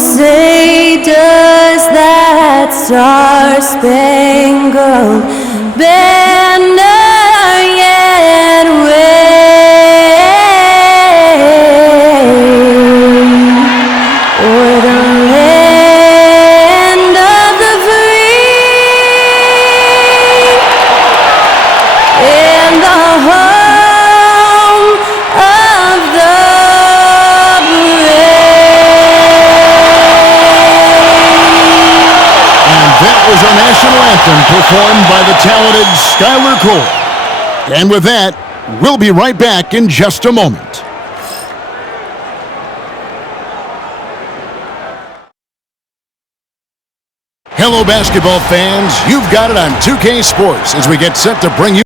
say, does that star-spangled banner yet wave o'er the land of the free and the home of the was our national anthem performed by the talented Skylar Cole. And with that, we'll be right back in just a moment. Hello, basketball fans. You've got it on 2K Sports as we get set to bring you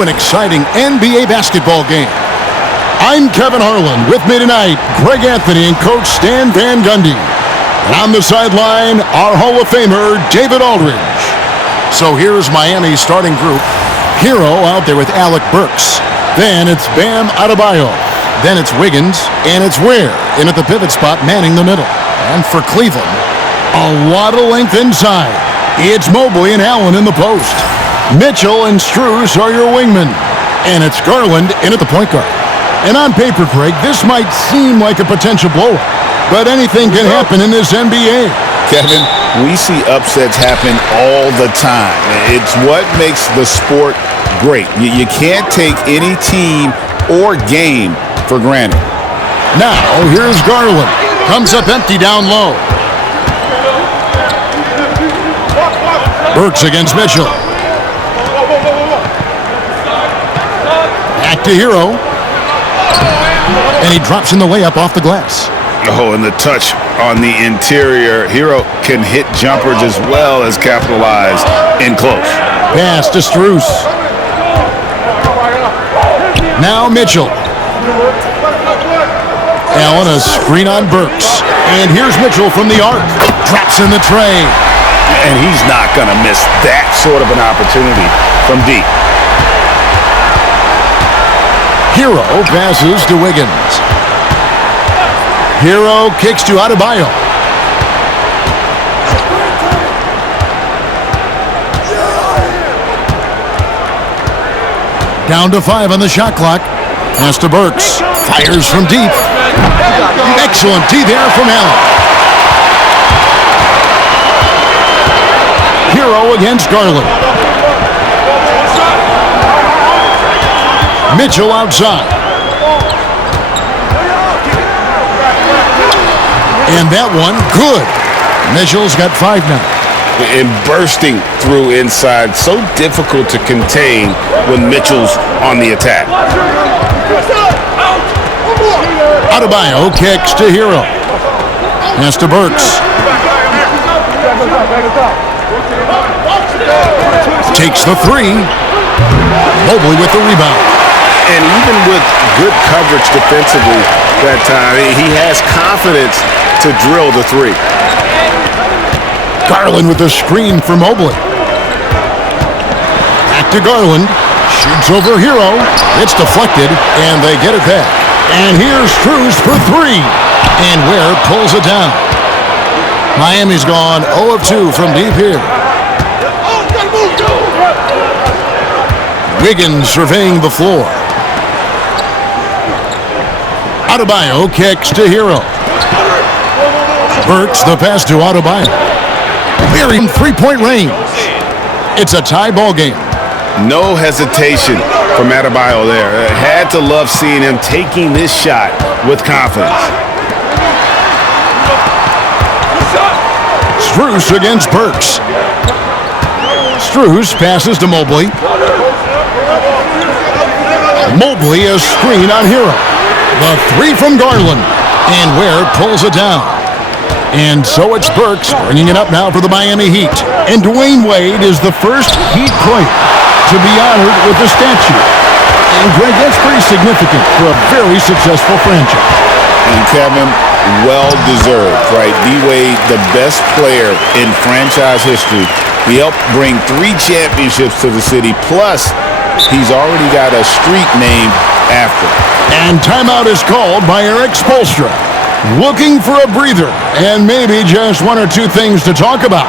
an exciting NBA basketball game. I'm Kevin Harlan. With me tonight, Greg Anthony and Coach Stan Van Gundy. And on the sideline, our Hall of Famer, David Aldridge. So here's Miami's starting group. Hero out there with Alec Burks. Then it's Bam Adebayo. Then it's Wiggins. And it's Ware in at the pivot spot, manning the middle. And for Cleveland, a lot of length inside. It's Mobley and Allen in the post. Mitchell and Strus are your wingmen. And it's Garland in at the point guard. And on paper, Craig, this might seem like a potential blowout, but anything can happen in this NBA. Kevin, we see upsets happen all the time. It's what makes the sport great. You can't take any team or game for granted. Now, here's Garland. Comes up empty down low. Burks against Mitchell. Back to Hero. And he drops in the layup off the glass. Oh, and the touch on the interior. Hero can hit jumpers as well as capitalize in close. Pass to Strus. Now Mitchell. Allen, a screen on Burks. And here's Mitchell from the arc. Drops in the tray. And he's not going to miss that sort of an opportunity from deep. Hero passes to Wiggins. Hero kicks to Adebayo. Down to 5 on the shot clock. Pass to Burks. Fires from deep. Excellent D there from Allen. Hero against Garland. Mitchell outside. And that one, good. Mitchell's got 5 now. And bursting through inside, so difficult to contain when Mitchell's on the attack. Adebayo kicks to Hero. Pass to Burks. Takes the 3. Mobley with the rebound. And even with good coverage defensively that time, he has confidence to drill the 3. Garland with the screen for Mobley. Back to Garland. Shoots over Hero. It's deflected, and they get it back. And here's Strus for 3. And Ware pulls it down. Miami's gone 0 of 2 from deep here. Wiggins surveying the floor. Adebayo kicks to Hero. Burks the pass to Adebayo. Very in 3-point range. It's a tie ball game. No hesitation from Adebayo there. Had to love seeing him taking this shot with confidence. Strus against Burks. Strus passes to Mobley. Mobley a screen on Hero. The 3 from Garland. And Ware pulls it down. And so it's Burks bringing it up now for the Miami Heat. And Dwayne Wade is the first Heat player to be honored with a statue. And Greg, that's pretty significant for a very successful franchise. And Kevin, well-deserved, right? D-Wade, the best player in franchise history. He helped bring 3 championships to the city, plus he's already got a street named after him. And timeout is called by Eric Spoelstra. Looking for a breather and maybe just one or two things to talk about.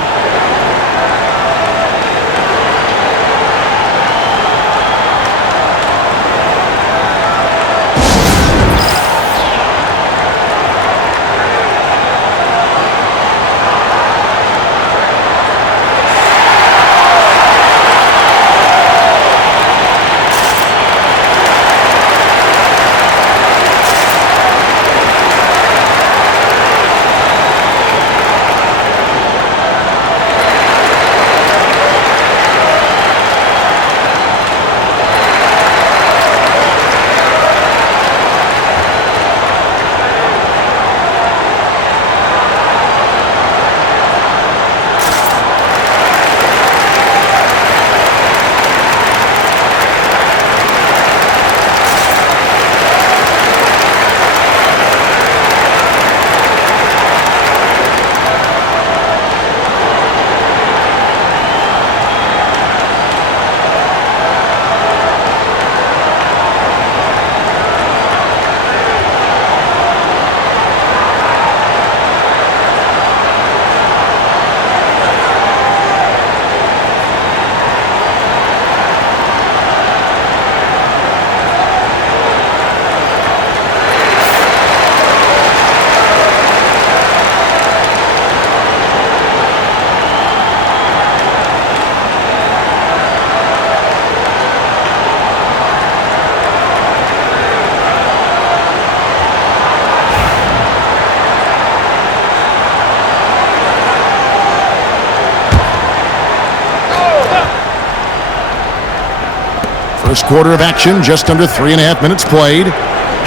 First quarter of action, just under 3.5 minutes played.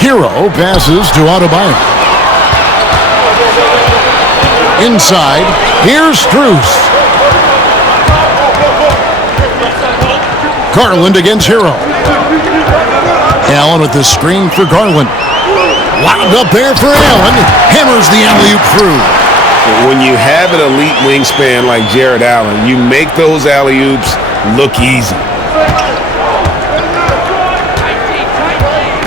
Hero passes to Adebayo. Inside, here's Strus. Garland against Hero. Allen with the screen for Garland. Wound up there for Allen. Hammers the alley-oop through. When you have an elite wingspan like Jared Allen, you make those alley-oops look easy.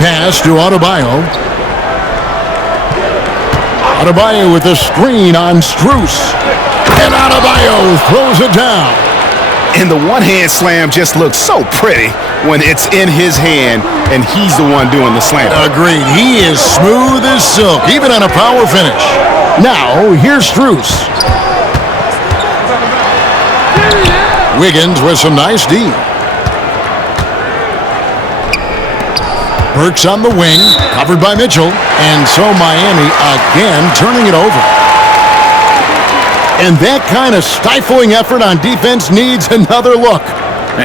Pass to Adebayo. Adebayo with the screen on Strus. And Adebayo throws it down. And the one-hand slam just looks so pretty when it's in his hand and he's the one doing the slam. Agreed. He is smooth as silk, even on a power finish. Now, here's Strus. Wiggins with some nice D. Burks on the wing, covered by Mitchell. And so Miami again turning it over. And that kind of stifling effort on defense needs another look.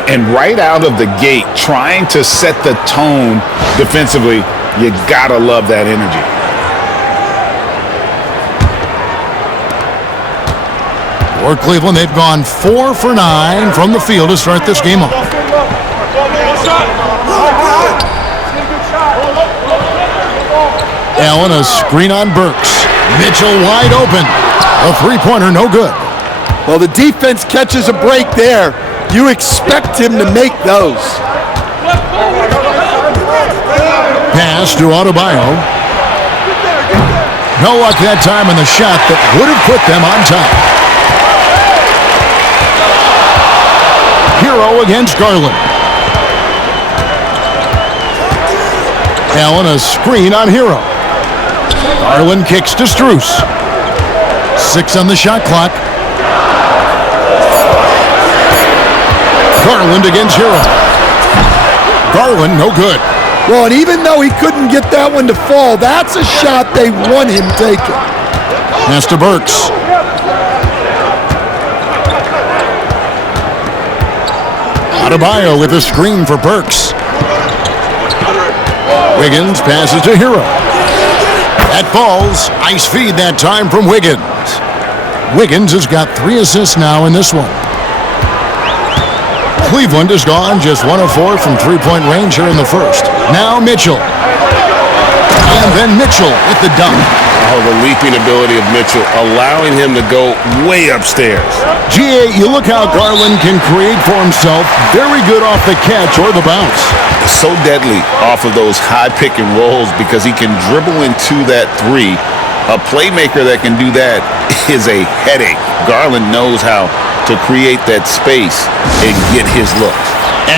And right out of the gate, trying to set the tone defensively, you gotta love that energy. For Cleveland, they've gone 4 for 9 from the field to start this game off. Allen, a screen on Burks. Mitchell wide open. A three-pointer, no good. Well, the defense catches a break there. You expect him to make those. Pass to Adebayo. No luck that time on the shot that would have put them on top. Hero against Garland. Allen, a screen on Hero. Garland kicks to Strus. 6 on the shot clock. Garland against Hero. Garland, no good. Well, and even though he couldn't get that one to fall, that's a shot they want him taking. Pass to Burks. Adebayo with a screen for Burks. Wiggins passes to Hero. That falls. Nice feed that time from Wiggins. Wiggins has got 3 assists now in this one. Cleveland has gone just 1 of 4 from three-point range here in the first. Now Mitchell. And then Mitchell with the dunk. Oh, the leaping ability of Mitchell, allowing him to go way upstairs. GA, you look how Garland can create for himself. Very good off the catch or the bounce. So deadly off of those high pick and rolls because he can dribble into that three. A playmaker that can do that is a headache. Garland knows how to create that space and get his look.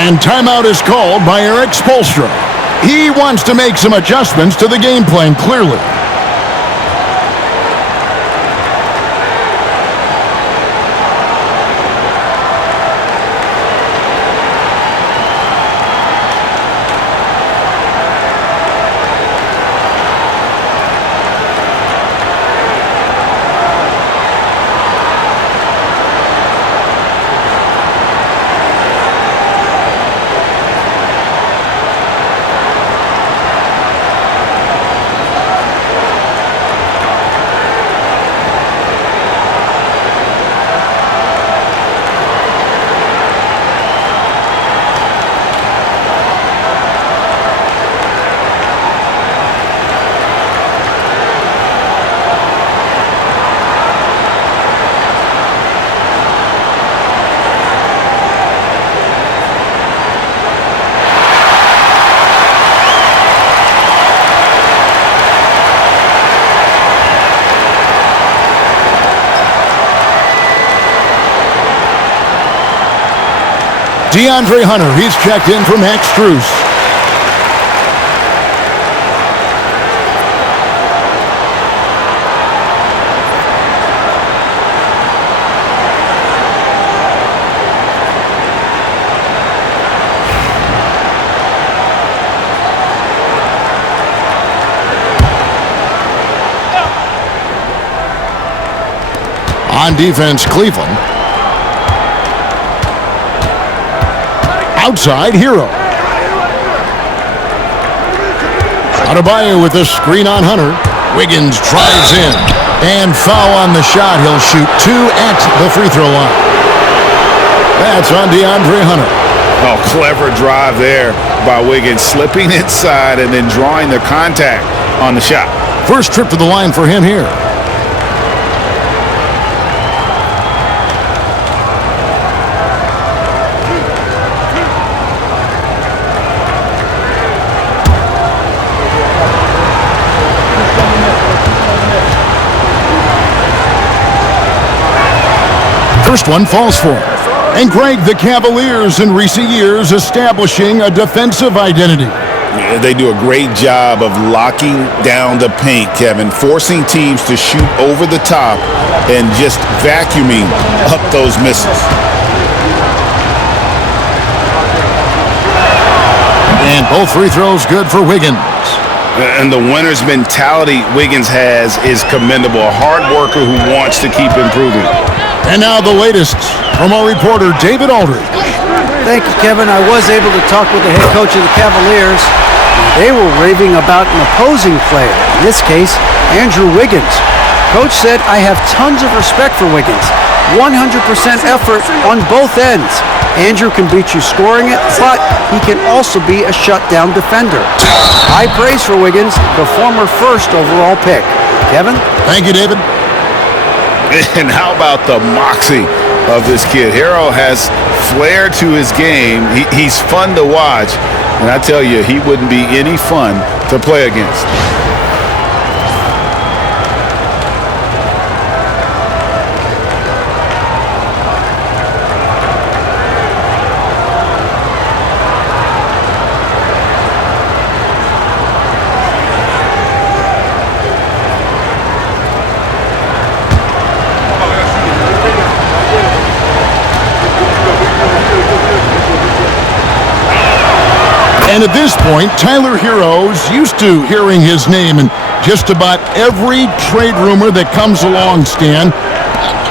And timeout is called by Eric Spoelstra. He wants to make some adjustments to the game plan, clearly. DeAndre Hunter, he's checked in for Max Strus. On defense, Cleveland. Outside, Hero. Adebayo with a screen on Hunter. Wiggins drives in. And foul on the shot. He'll shoot two at the free throw line. That's on DeAndre Hunter. Oh, clever drive there by Wiggins, slipping inside and then drawing the contact on the shot. First trip to the line for him here. First one falls for him. And Greg, the Cavaliers in recent years establishing a defensive identity. Yeah, they do a great job of locking down the paint, Kevin, forcing teams to shoot over the top and just vacuuming up those misses. And both free throws good for Wiggins. And the winner's mentality Wiggins has is commendable. A hard worker who wants to keep improving. And now the latest from our reporter, David Aldridge. Thank you, Kevin. I was able to talk with the head coach of the Cavaliers. They were raving about an opposing player, in this case, Andrew Wiggins. Coach said, I have tons of respect for Wiggins. 100% effort on both ends. Andrew can beat you scoring it, but he can also be a shutdown defender. High praise for Wiggins, the former first overall pick. Kevin? Thank you, David. And how about the moxie of this kid? Hero has flair to his game. He's fun to watch. And I tell you, he wouldn't be any fun to play against. And at this point, Tyler Hero's used to hearing his name in just about every trade rumor that comes along, Stan.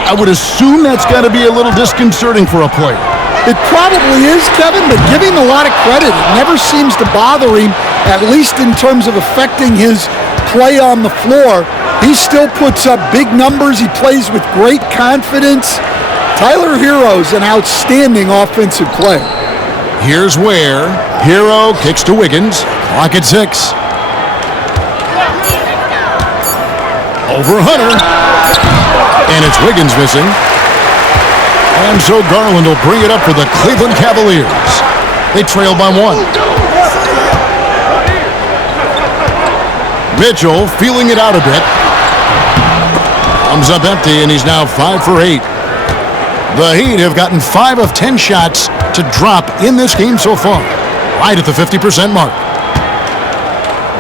I would assume that's got to be a little disconcerting for a player. It probably is, Kevin, but give him a lot of credit. It never seems to bother him, at least in terms of affecting his play on the floor. He still puts up big numbers. He plays with great confidence. Tyler Hero's an outstanding offensive player. Here's where Hero kicks to Wiggins. Clock at 6. Over Hunter. And it's Wiggins missing. And so Garland will bring it up for the Cleveland Cavaliers. They trail by 1. Mitchell feeling it out a bit. Comes up empty, and he's now 5 for 8. The Heat have gotten 5 of 10 shots to drop in this game so far, right at the 50% mark.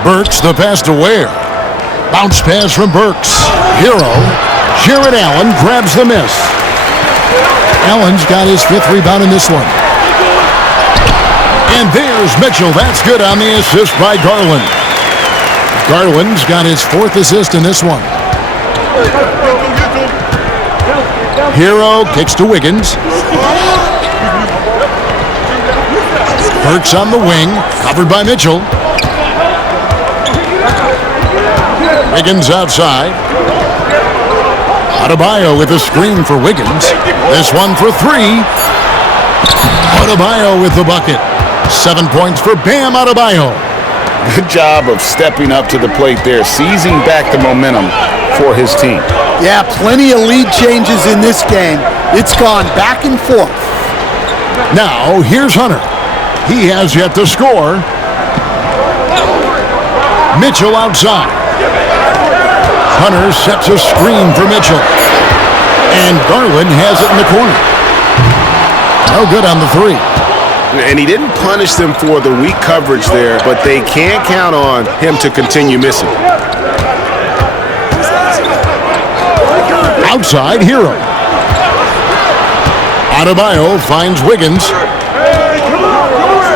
Burks, the pass to Ware. Bounce pass from Burks. Hero. Jared Allen grabs the miss. Allen's got his 5th rebound in this one. And there's Mitchell. That's good on the assist by Garland. Garland's got his 4th assist in this one. Hero kicks to Wiggins. Burks on the wing, covered by Mitchell. Wiggins outside. Adebayo with a screen for Wiggins. This one for 3. Adebayo with the bucket. 7 points for Bam Adebayo. Good job of stepping up to the plate there, seizing back the momentum for his team. Yeah, plenty of lead changes in this game. It's gone back and forth. Now, here's Hunter. He has yet to score. Mitchell outside. Hunter sets a screen for Mitchell. And Garland has it in the corner. No good on the 3. And he didn't punish them for the weak coverage there, but they can't count on him to continue missing. Outside, Hero. Adebayo finds Wiggins.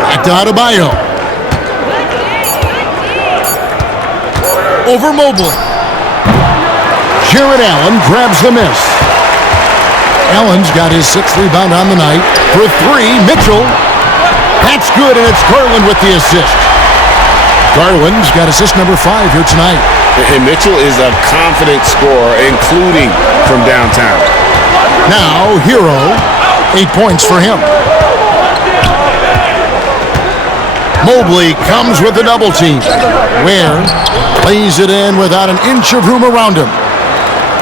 Back to Adebayo. Over Mobley. Jared Allen grabs the miss. Allen's got his 6th rebound on the night. For 3, Mitchell. That's good, and it's Garland with the assist. Garland's got assist number 5 here tonight. And Mitchell is a confident scorer, including from downtown. Now, Hero, 8 points for him. Mobley comes with the double team. Ware plays it in without an inch of room around him.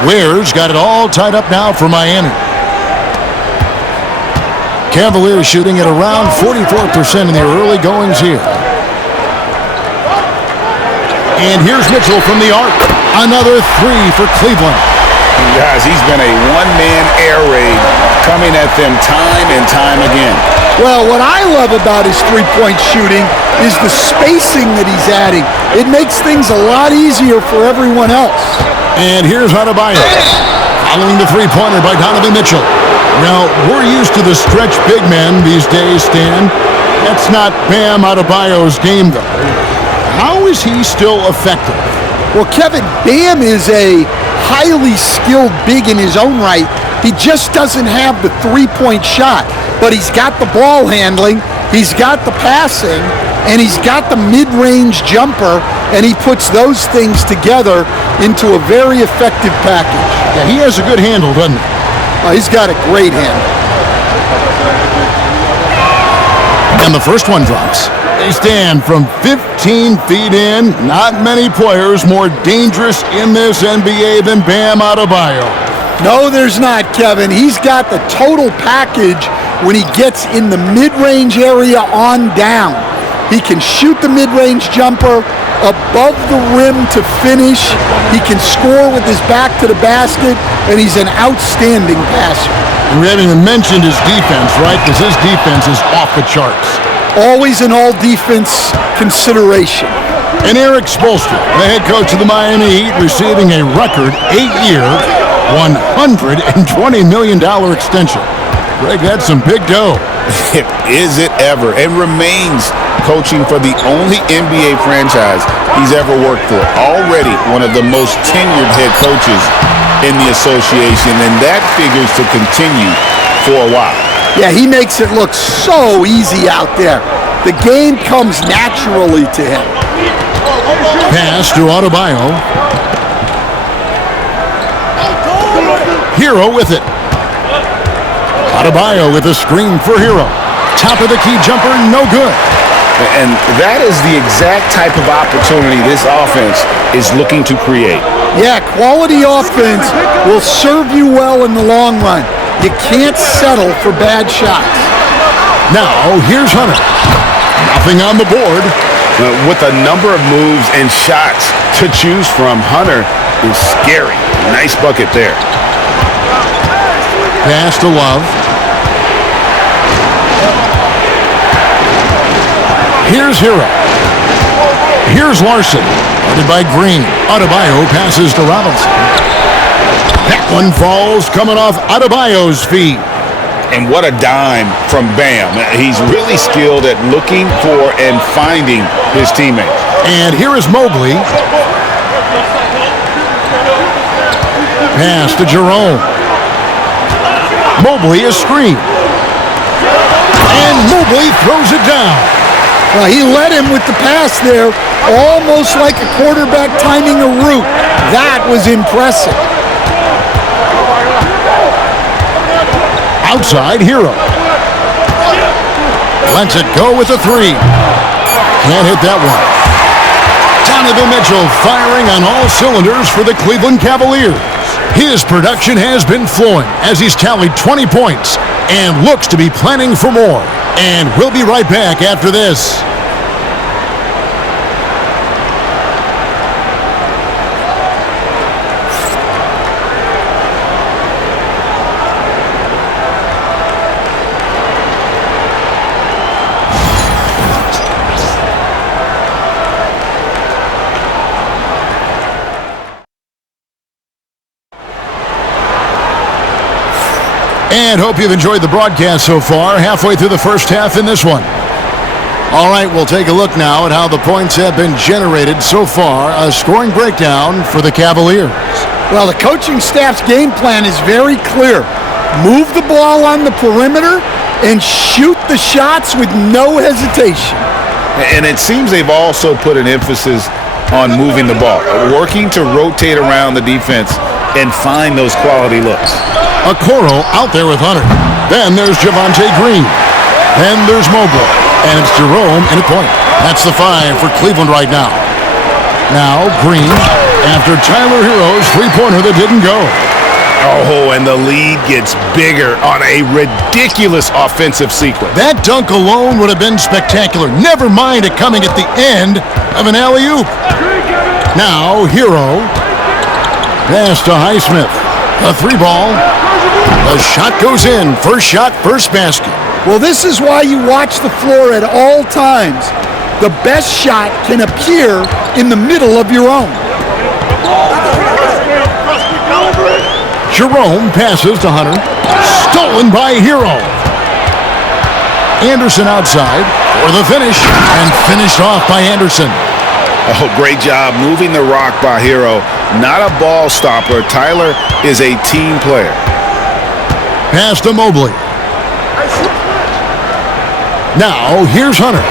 Ware's got it all tied up now for Miami. Cavaliers shooting at around 44% in the early goings here. And here's Mitchell from the arc. Another 3 for Cleveland. Guys, he's been a one-man air raid coming at them time and time again. Well, what I love about his three-point shooting is the spacing that he's adding. It makes things a lot easier for everyone else. And here's Adebayo. Following the three-pointer by Donovan Mitchell. Now, we're used to the stretch big men these days, Stan. That's not Bam Adebayo's game, though. How is he still effective? Well, Kevin, Bam is a highly skilled big in his own right. He just doesn't have the three-point shot. But he's got the ball handling, he's got the passing, and he's got the mid-range jumper, and he puts those things together into a very effective package. Yeah, he has a good handle, doesn't he? He's got a great handle. And the first one drops. They stand from 15 feet in. Not many players more dangerous in this NBA than Bam Adebayo. No, there's not, Kevin. He's got the total package when he gets in the mid-range area on down. He can shoot the mid-range jumper above the rim to finish. He can score with his back to the basket, and he's an outstanding passer. We haven't even mentioned his defense, right? Because his defense is off the charts. Always an all-defense consideration. And Eric Spoelstra, the head coach of the Miami Heat, receiving a record 8-year, $120 million extension. Greg, that's some big dough. Is it ever? And remains coaching for the only NBA franchise he's ever worked for. Already one of the most tenured head coaches in the association, and that figures to continue for a while. Yeah, he makes it look so easy out there. The game comes naturally to him. Pass to Adebayo. Hero with it. Adebayo with a screen for Hero. Top of the key jumper, no good. And that is the exact type of opportunity this offense is looking to create. Yeah, quality offense will serve you well in the long run. You can't settle for bad shots. Now, here's Hunter. Nothing on the board. With a number of moves and shots to choose from, Hunter is scary. Nice bucket there. Pass to Love. Here's Hero. Here's Larson. Guarded by Green. Adebayo passes to Robinson. That one falls coming off Adebayo's feet. And what a dime from Bam. He's really skilled at looking for and finding his teammates. And here is Mobley. Pass to Jerome. Mobley is screened. And Mobley throws it down. Well, he led him with the pass there, almost like a quarterback timing a route. That was impressive. Outside, Hero. Lets it go with a three. Can't hit that one. Donovan Mitchell firing on all cylinders for the Cleveland Cavaliers. His production has been flowing as he's tallied 20 points and looks to be planning for more. And we'll be right back after this. And hope you've enjoyed the broadcast so far, halfway through the first half in this one. All right, we'll take a look now at how the points have been generated so far. A scoring breakdown for the Cavaliers. Well, the coaching staff's game plan is very clear. Move the ball on the perimeter and shoot the shots with no hesitation. And it seems they've also put an emphasis on moving the ball, working to rotate around the defense and find those quality looks. Okoro out there with Hunter. Then there's Javonte Green. Then there's Mobley. And it's Jerome in a point. That's the 5 for Cleveland right now. Now Green after Tyler Hero's three-pointer that didn't go. Oh, and the lead gets bigger on a ridiculous offensive sequence. That dunk alone would have been spectacular. Never mind it coming at the end of an alley-oop. Now Hero. Pass to Highsmith. A three ball. The shot goes in. First shot, first basket. Well, this is why you watch the floor at all times. The best shot can appear in the middle of your own. Jerome passes to Hunter. Stolen by Hero. Anderson outside for the finish. And finished off by Anderson. Oh, great job moving the rock by Hero. Not a ball stopper. Tyler is a team player. Pass to Mobley. Now, here's Hunter.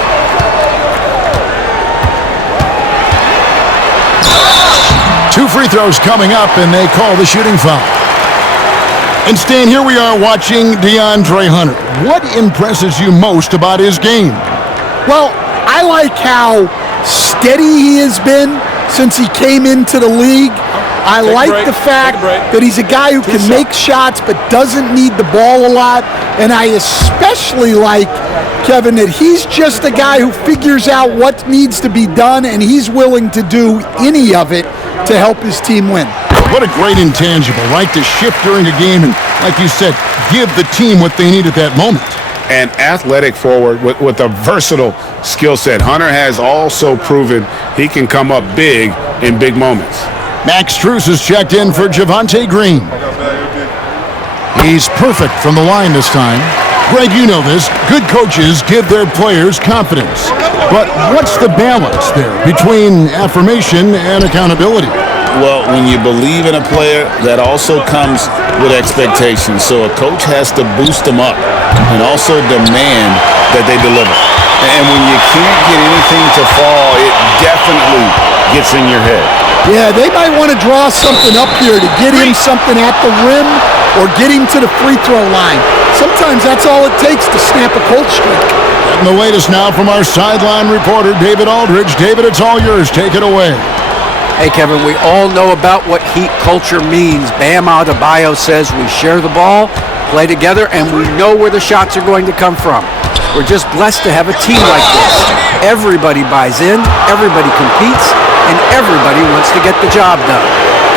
Two free throws coming up, and they call the shooting foul. And Stan, here we are watching DeAndre Hunter. What impresses you most about his game? Well, I like how steady he has been since he came into the league. I like the fact that he's a guy who can make shots but doesn't need the ball a lot. And I especially like, Kevin, that he's just a guy who figures out what needs to be done, and he's willing to do any of it to help his team win. What a great intangible, right? To shift during a game and, like you said, give the team what they need at that moment. An athletic forward with a versatile skill set. Hunter has also proven he can come up big in big moments. Max Strus is checked in for Javonte Green. He's perfect from the line this time. Greg, you know this. Good coaches give their players confidence. But what's the balance there between affirmation and accountability? Well, when you believe in a player, that also comes with expectations. So a coach has to boost them up and also demand that they deliver. And when you can't get anything to fall, it definitely gets in your head. Yeah, they might want to draw something up here to get him something at the rim or get him to the free throw line. Sometimes that's all it takes to snap a cold streak. And the latest now from our sideline reporter, David Aldridge. David, it's all yours. Take it away. Hey, Kevin, we all know about what Heat culture means. Bam Adebayo says we share the ball, play together, and we know where the shots are going to come from. We're just blessed to have a team like this. Everybody buys in, everybody competes, and everybody wants to get the job done.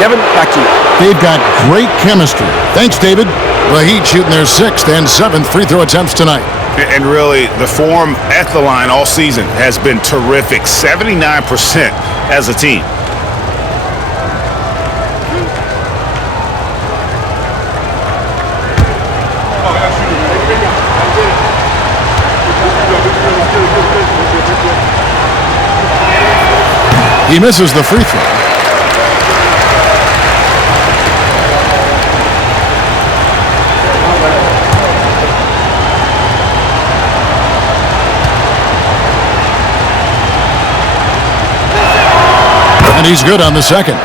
Kevin, back to you. They've got great chemistry. Thanks, David. The Heat shooting their 6th and 7th free throw attempts tonight. And really, the form at the line all season has been terrific. 79% as a team. He misses the free throw. And he's good on the second.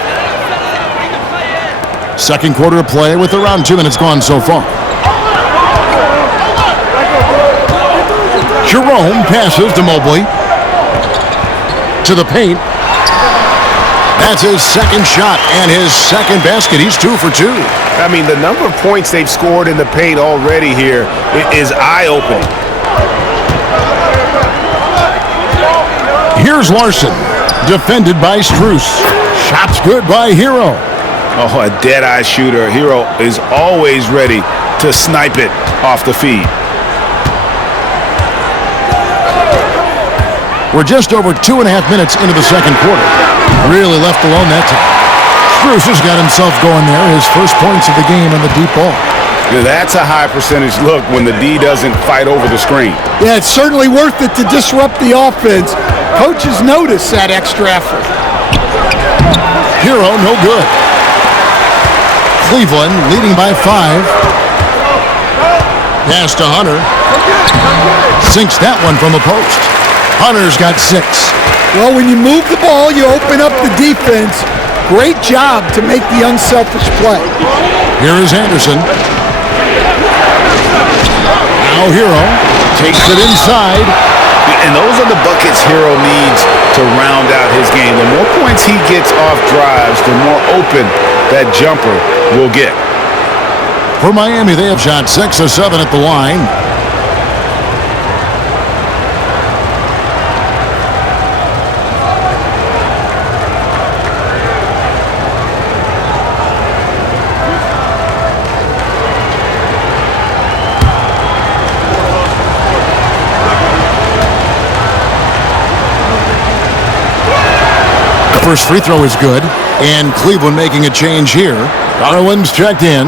Second quarter of play with around 2 minutes gone so far. Jerome passes to Mobley. To the paint. That's his second shot and his second basket. He's 2 for 2. I mean, the number of points they've scored in the paint already here is eye-opening. Here's Larson, defended by Strus. Shots good by Hero. Oh, a dead-eye shooter. Hero is always ready to snipe it off the feed. We're just over 2.5 minutes into the second quarter. Really left alone that time. Strus has got himself going there. His first points of the game on the deep ball. Yeah, that's a high percentage look when the D doesn't fight over the screen. Yeah, it's certainly worth it to disrupt the offense. Coaches notice that extra effort. Hero, no good. Cleveland leading by 5. Pass to Hunter. Sinks that one from the post. Hunter's got 6. Well, when you move the ball, you open up the defense. Great job to make the unselfish play. Here is Anderson. Now Hero takes it inside. And those are the buckets Hero needs to round out his game. The more points he gets off drives, the more open that jumper will get. For Miami, they have shot 6 of 7 at the line. First free throw is good, and Cleveland making a change here. Garland's checked in.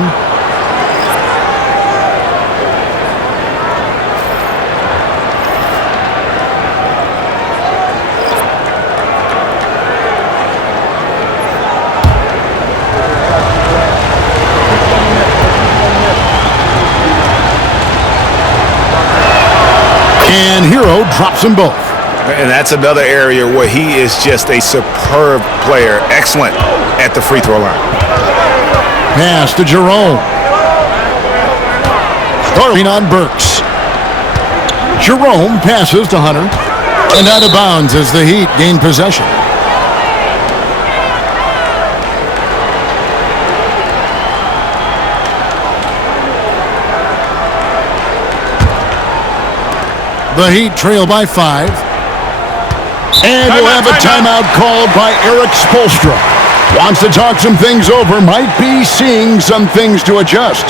And Hero drops them both. And that's another area where he is just a superb player. Excellent at the free throw line. Pass to Jerome. Starting on Burks. Jerome passes to Hunter. And out of bounds as the Heat gain possession. The Heat trail by 5. And we'll have a timeout called by Eric Spoelstra. Wants to talk some things over. Might be seeing some things to adjust.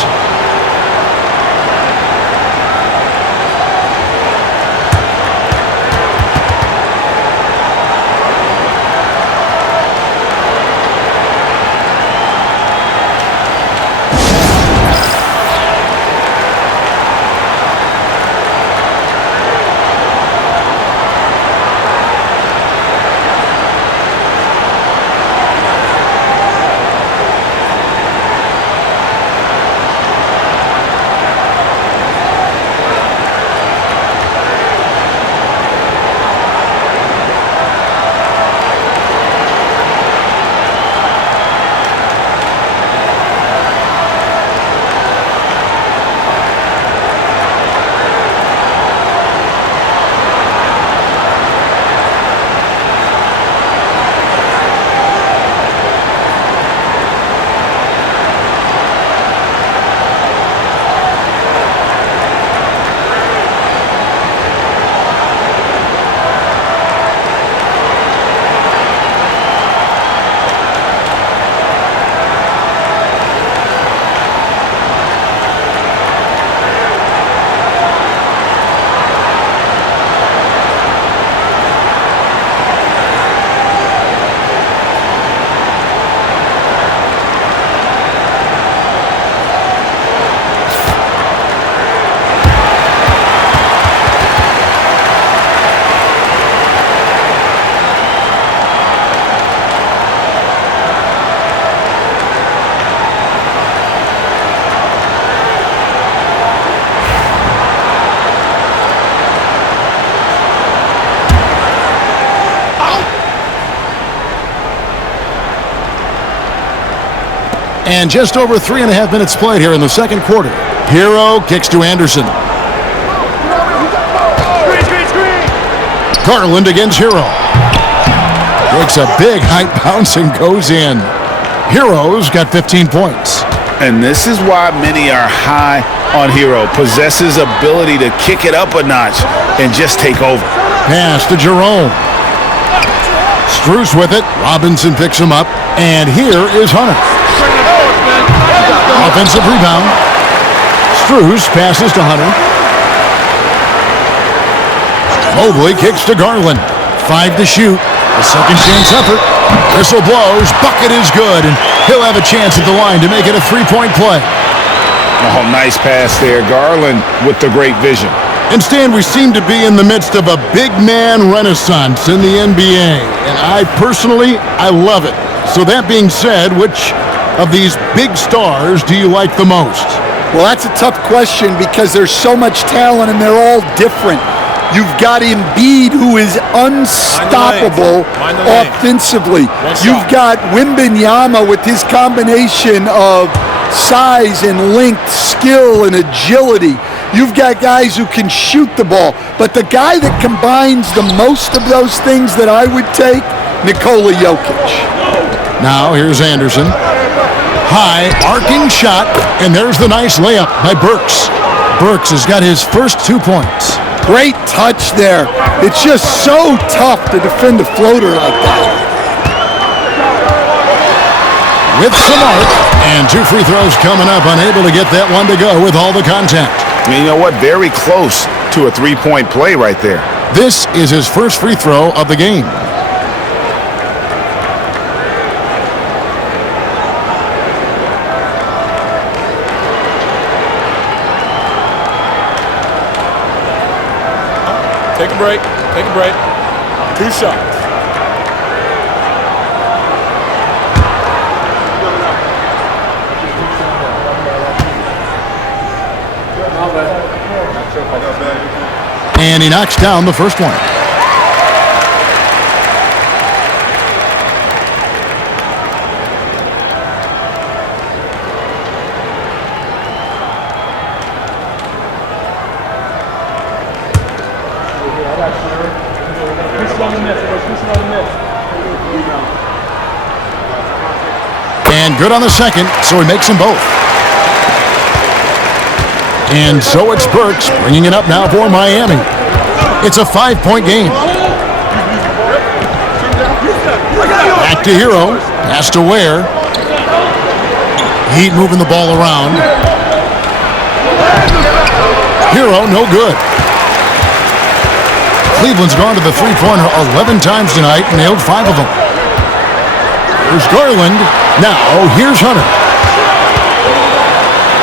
And just over 3.5 minutes played here in the second quarter. Hero kicks to Anderson. Garland against Hero. Takes a big height bounce and goes in. Hero's got 15 points. And this is why many are high on Hero. Possesses ability to kick it up a notch and just take over. Pass to Jerome. Struce with it. Robinson picks him up. And here is Hunter. Offensive rebound. Struce passes to Hunter. Mobley kicks to Garland. 5 to shoot. A second chance effort. Whistle blows. Bucket is good. And he'll have a chance at the line to make it a 3-point play. Oh, nice pass there. Garland with the great vision. And Stan, we seem to be in the midst of a big man renaissance in the NBA. And I love it. So that being said, which of these big stars do you like the most? Well, that's a tough question because there's so much talent and they're all different. You've got Embiid, who is unstoppable offensively. You've got Wembanyama with his combination of size and length, skill and agility. You've got guys who can shoot the ball. But the guy that combines the most of those things that I would take, Nikola Jokic. Now here's Anderson. High, arcing shot, and there's the nice layup by Burks. Burks has got his first 2 points. Great touch there. It's just so tough to defend a floater like that. With some arc, and 2 free throws coming up, unable to get that one to go with all the contact. And you know what? Very close to a 3-point play right there. This is his first free throw of the game. Take a break. Take a break. 2 shots. And he knocks down the first one. And good on the second, so he makes them both. And so it's Burks bringing it up now for Miami. It's a 5-point game. Back to Hero. Pass to Ware. Heat moving the ball around. Hero, no good. Cleveland's gone to the three-pointer 11 times tonight, nailed 5 of them. Here's Garland. Now, here's Hunter.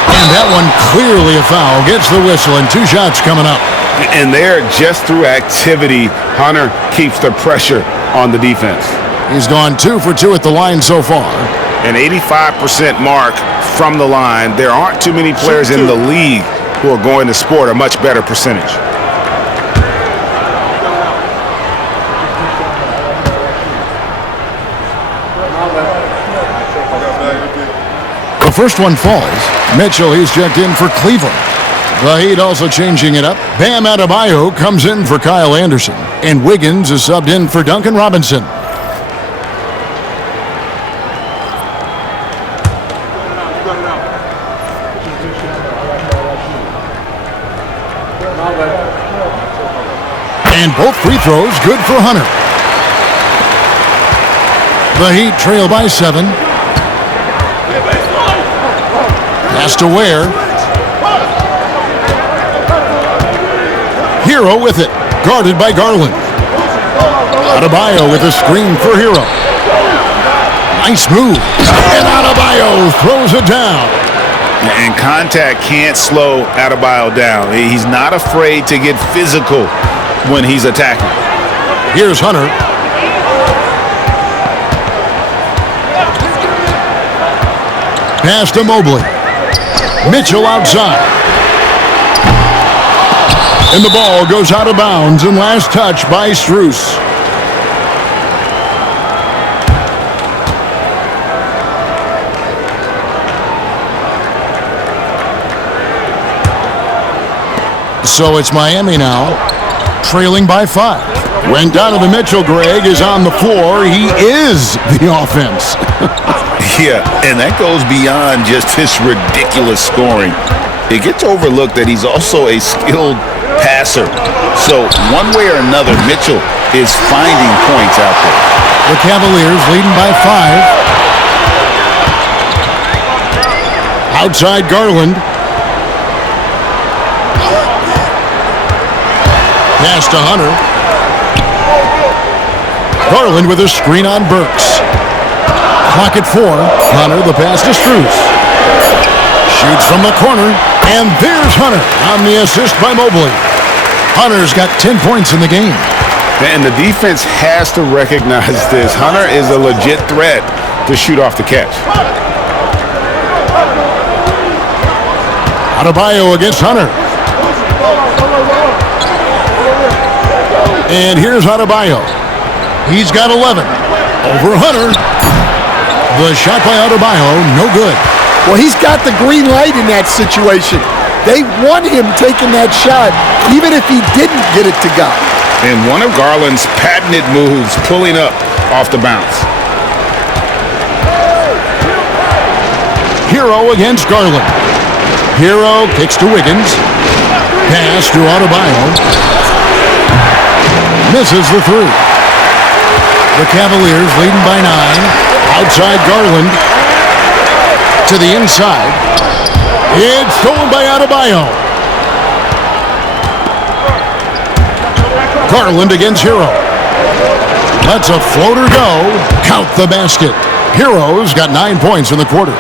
And that one clearly a foul. Gets the whistle, and 2 shots coming up. And there, just through activity, Hunter keeps the pressure on the defense. He's gone 2 for 2 at the line so far. An 85% mark from the line. There aren't too many players in the league who are going to sport a much better percentage. The first one falls. Mitchell, he's checked in for Cleveland. The Heat also changing it up. Bam Adebayo comes in for Kyle Anderson. And Wiggins is subbed in for Duncan Robinson. And both free throws good for Hunter. The Heat trail by 7. Pass to Ware. Hero with it. Guarded by Garland. Adebayo with a screen for Hero. Nice move. And Adebayo throws it down. And contact can't slow Adebayo down. He's not afraid to get physical when he's attacking. Here's Hunter. Pass to Mobley. Mitchell outside. And the ball goes out of bounds, and last touch by Struce. So it's Miami now, trailing by 5. When Donovan Mitchell, Greg, is on the floor, he is the offense. Yeah, and that goes beyond just his ridiculous scoring. It gets overlooked that he's also a skilled passer. So one way or another, Mitchell is finding points out there. The Cavaliers leading by 5. Outside Garland. Pass to Hunter. Garland with a screen on Burks. Clock at 4. Hunter, the pass to Strus. Shoots from the corner, and there's Hunter on the assist by Mobley. Hunter's got 10 points in the game. And the defense has to recognize this. Hunter is a legit threat to shoot off the catch. Adebayo against Hunter. And here's Adebayo. He's got 11. Over Hunter. The shot by Adebayo, no good. Well, he's got the green light in that situation. They want him taking that shot, even if he didn't get it to go. And one of Garland's patented moves, pulling up off the bounce. Hero against Garland. Hero kicks to Wiggins. Pass to Adebayo. Misses the 3. The Cavaliers leading by 9. Outside Garland. To the inside. It's stolen by Adebayo. Garland against Hero. Lets a floater go. Count the basket. Hero's got 9 points in the quarter.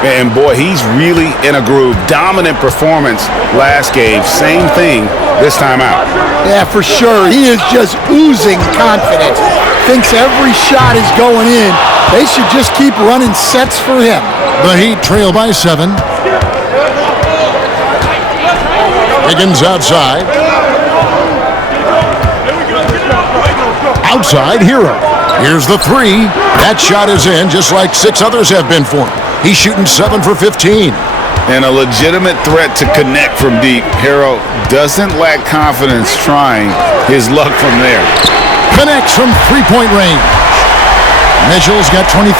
And boy, he's really in a groove. Dominant performance last game. Same thing this time out. Yeah, for sure. He is just oozing confidence. Thinks every shot is going in. They should just keep running sets for him. The Heat trail by 7. Wiggins outside. Outside, Hero. Here's the 3. That shot is in, just like 6 others have been for him. He's shooting 7 for 15. And a legitimate threat to connect from deep. Hero doesn't lack confidence trying his luck from there. Connects from three-point range. Mitchell's got 23.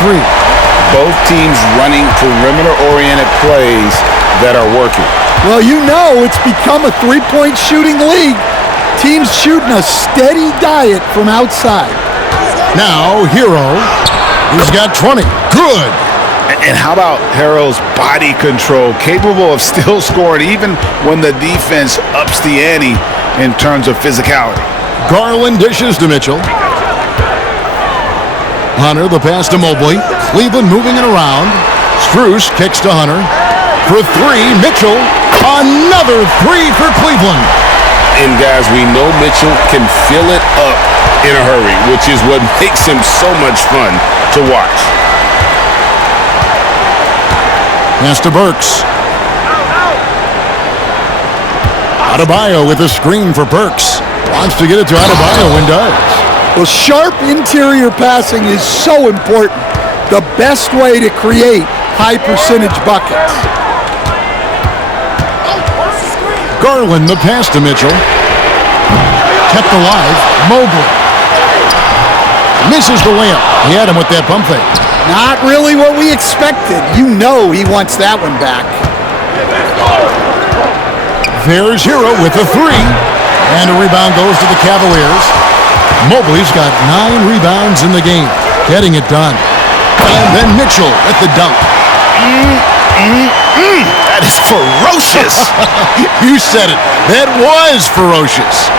Both teams running perimeter-oriented plays that are working. Well, you know it's become a three-point shooting league. Teams shooting a steady diet from outside. Now, Hero, who's got 20. Good. And how about Hero's body control, capable of still scoring even when the defense ups the ante in terms of physicality. Garland dishes to Mitchell. Hunter, the pass to Mobley. Cleveland moving it around. Strus kicks to Hunter. For 3, Mitchell. Another 3 for Cleveland. And guys, we know Mitchell can fill it up in a hurry, which is what makes him so much fun to watch. Pass to Burks. Adebayo with a screen for Burks. Wants to get it to Adebayo and does. Well, sharp interior passing is so important. The best way to create high percentage buckets. Garland, the pass to Mitchell. Kept alive. Mobley. Misses the layup. He had him with that pump fake. Not really what we expected. You know he wants that one back. There's Hero with a 3. And a rebound goes to the Cavaliers. Mobley's got 9 rebounds in the game. Getting it done. And then Mitchell at the dunk. That is ferocious. You said it. That was ferocious.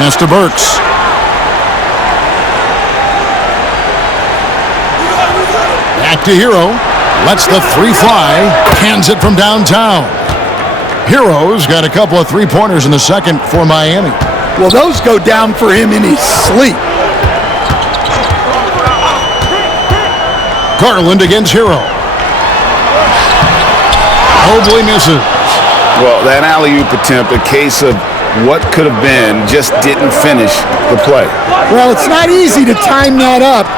Pass to Burks. Back to Hero. Lets the 3 fly. Hands it from downtown. Hero's got a couple of 3-pointers in the second for Miami. Well, those go down for him in his sleep. Garland against Hero. Mobley misses. Well, that alley-oop attempt, a case of what could have been, just didn't finish the play. Well, it's not easy to time that up.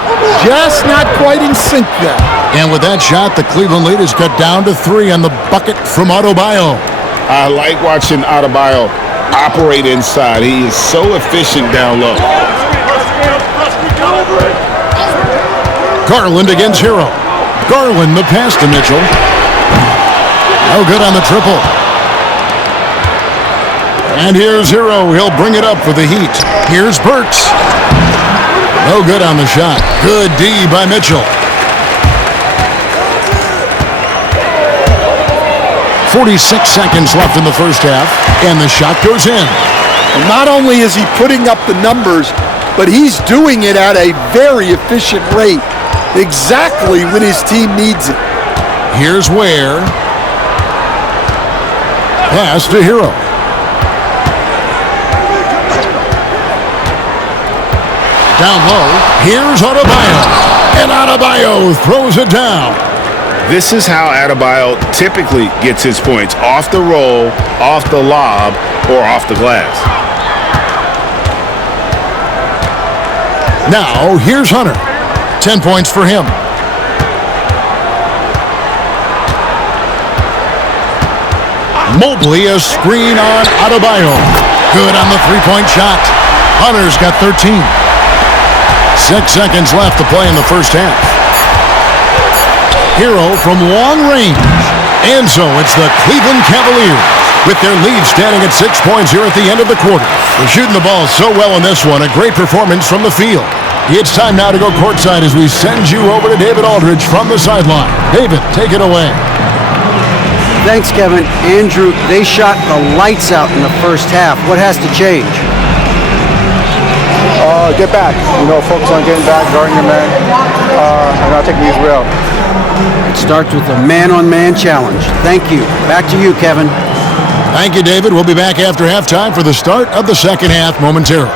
Just not quite in sync there. And with that shot, the Cleveland lead is cut down to 3 on the bucket from Adebayo. I like watching Adebayo operate inside. He is so efficient down low. Garland against Hero. Garland the pass to Mitchell. No good on the triple. And here's Hero. He'll bring it up for the Heat. Here's Burks. No good on the shot. Good D by Mitchell. 46 seconds left in the first half, and the shot goes in. And not only is he putting up the numbers, but he's doing it at a very efficient rate, exactly when his team needs it. Here's Ware. Pass to Hero. Down low, here's Adebayo. And Adebayo throws it down. This is how Adebayo typically gets his points: off the roll, off the lob, or off the glass. Now, here's Hunter. 10 points for him. Mobley, a screen on Adebayo. Good on the three-point shot. Hunter's got 13. 6 seconds left to play in the first half. Hero from long range. And so it's the Cleveland Cavaliers with their lead standing at 6 points here at the end of the quarter. They're shooting the ball so well in this one. A great performance from the field. It's time now to go courtside as we send you over to David Aldridge from the sideline. David, take it away. Thanks, Kevin. Andrew, they shot the lights out in the first half. What has to change? Get back. Focus on getting back, guarding your man, and not taking these real. It starts with a man-on-man challenge. Thank you. Back to you, Kevin. Thank you, David. We'll be back after halftime for the start of the second half momentarily.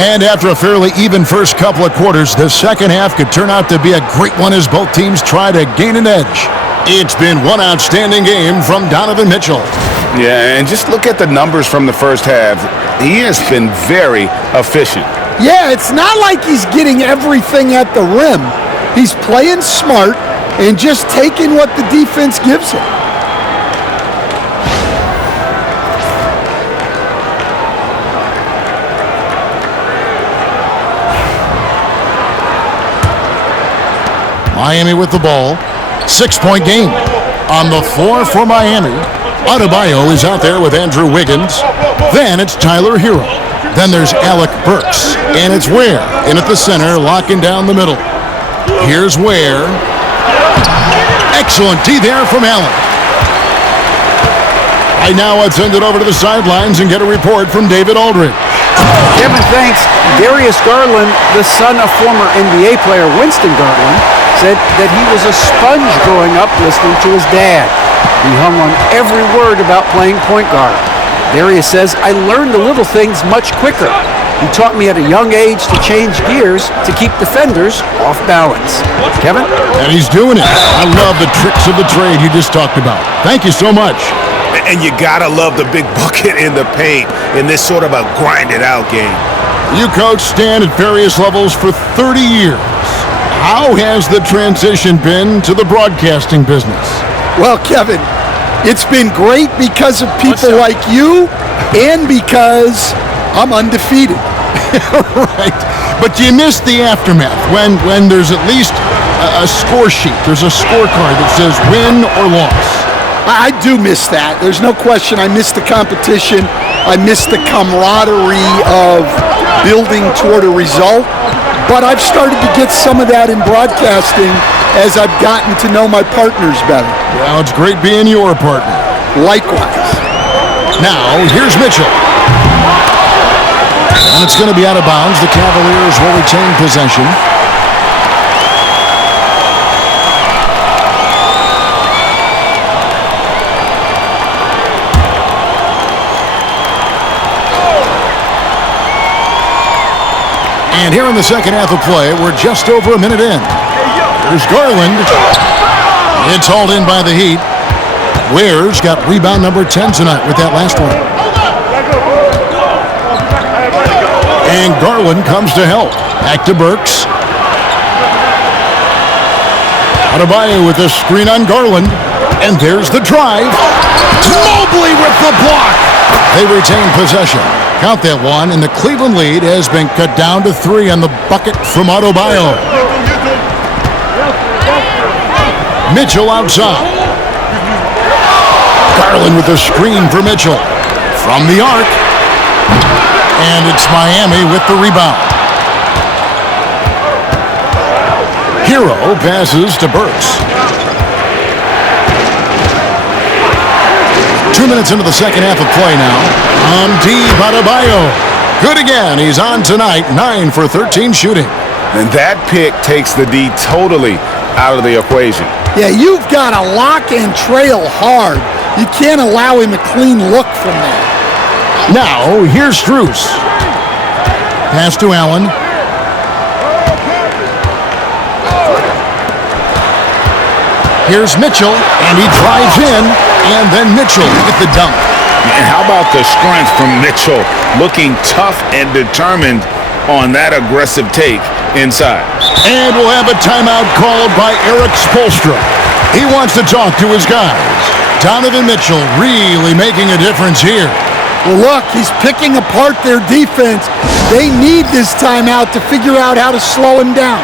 And after a fairly even first couple of quarters, the second half could turn out to be a great one as both teams try to gain an edge. It's been one outstanding game from Donovan Mitchell. Yeah, and just look at the numbers from the first half. He has been very efficient. Yeah, it's not like he's getting everything at the rim. He's playing smart and just taking what the defense gives him. Miami with the ball. 6-point game. On the floor for Miami, Adebayo is out there with Andrew Wiggins. Then it's Tyler Hero. Then there's Alec Burks. And it's Ware in at the center, locking down the middle. Here's Ware. Excellent D there from Allen. Right now, let's send it over to the sidelines and get a report from David Aldridge. Kevin, thanks. Darius Garland, the son of former NBA player Winston Garland, said that he was a sponge growing up listening to his dad. He hung on every word about playing point guard. Darius says, I learned the little things much quicker. He taught me at a young age to change gears to keep defenders off balance. Kevin? And he's doing it. I love the tricks of the trade you just talked about. Thank you so much. And you gotta love the big bucket in the paint in this sort of a grinded-out game. You coached Stan at various levels for 30 years. How has the transition been to the broadcasting business? Well, Kevin, it's been great because of people like you and because I'm undefeated. Right. But you miss the aftermath when there's at least a score sheet. There's a scorecard that says win or loss. I do miss that. There's no question. I miss the competition. I miss the camaraderie of building toward a result. But I've started to get some of that in broadcasting as I've gotten to know my partners better. Well, it's great being your partner. Likewise. Now, here's Mitchell. And it's going to be out of bounds. The Cavaliers will retain possession. And here in the second half of play, we're just over a minute in. Here's Garland. It's hauled in by the Heat. Ware's got rebound number 10 tonight with that last one. And Garland comes to help. Back to Burks. Adebayo with the screen on Garland. And there's the drive. Mobley with the block. They retain possession. Count that one, and the Cleveland lead has been cut down to 3 on the bucket from Adebayo. Mitchell outside. Garland with the screen for Mitchell. From the arc. And it's Miami with the rebound. Hero passes to Burks. 2 minutes into the second half of play now. On deep, Adebayo. Good again. He's on tonight. 9 for 13 shooting. And that pick takes the D totally out of the equation. Yeah, you've got to lock and trail hard. You can't allow him a clean look from there. Now, here's Strus. Pass to Allen. Here's Mitchell, and he drives in, and then Mitchell with the dunk. And how about the strength from Mitchell, looking tough and determined on that aggressive take inside. And we'll have a timeout called by Eric Spoelstra. He wants to talk to his guys. Donovan Mitchell really making a difference here. Well, look, he's picking apart their defense. They need this timeout to figure out how to slow him down.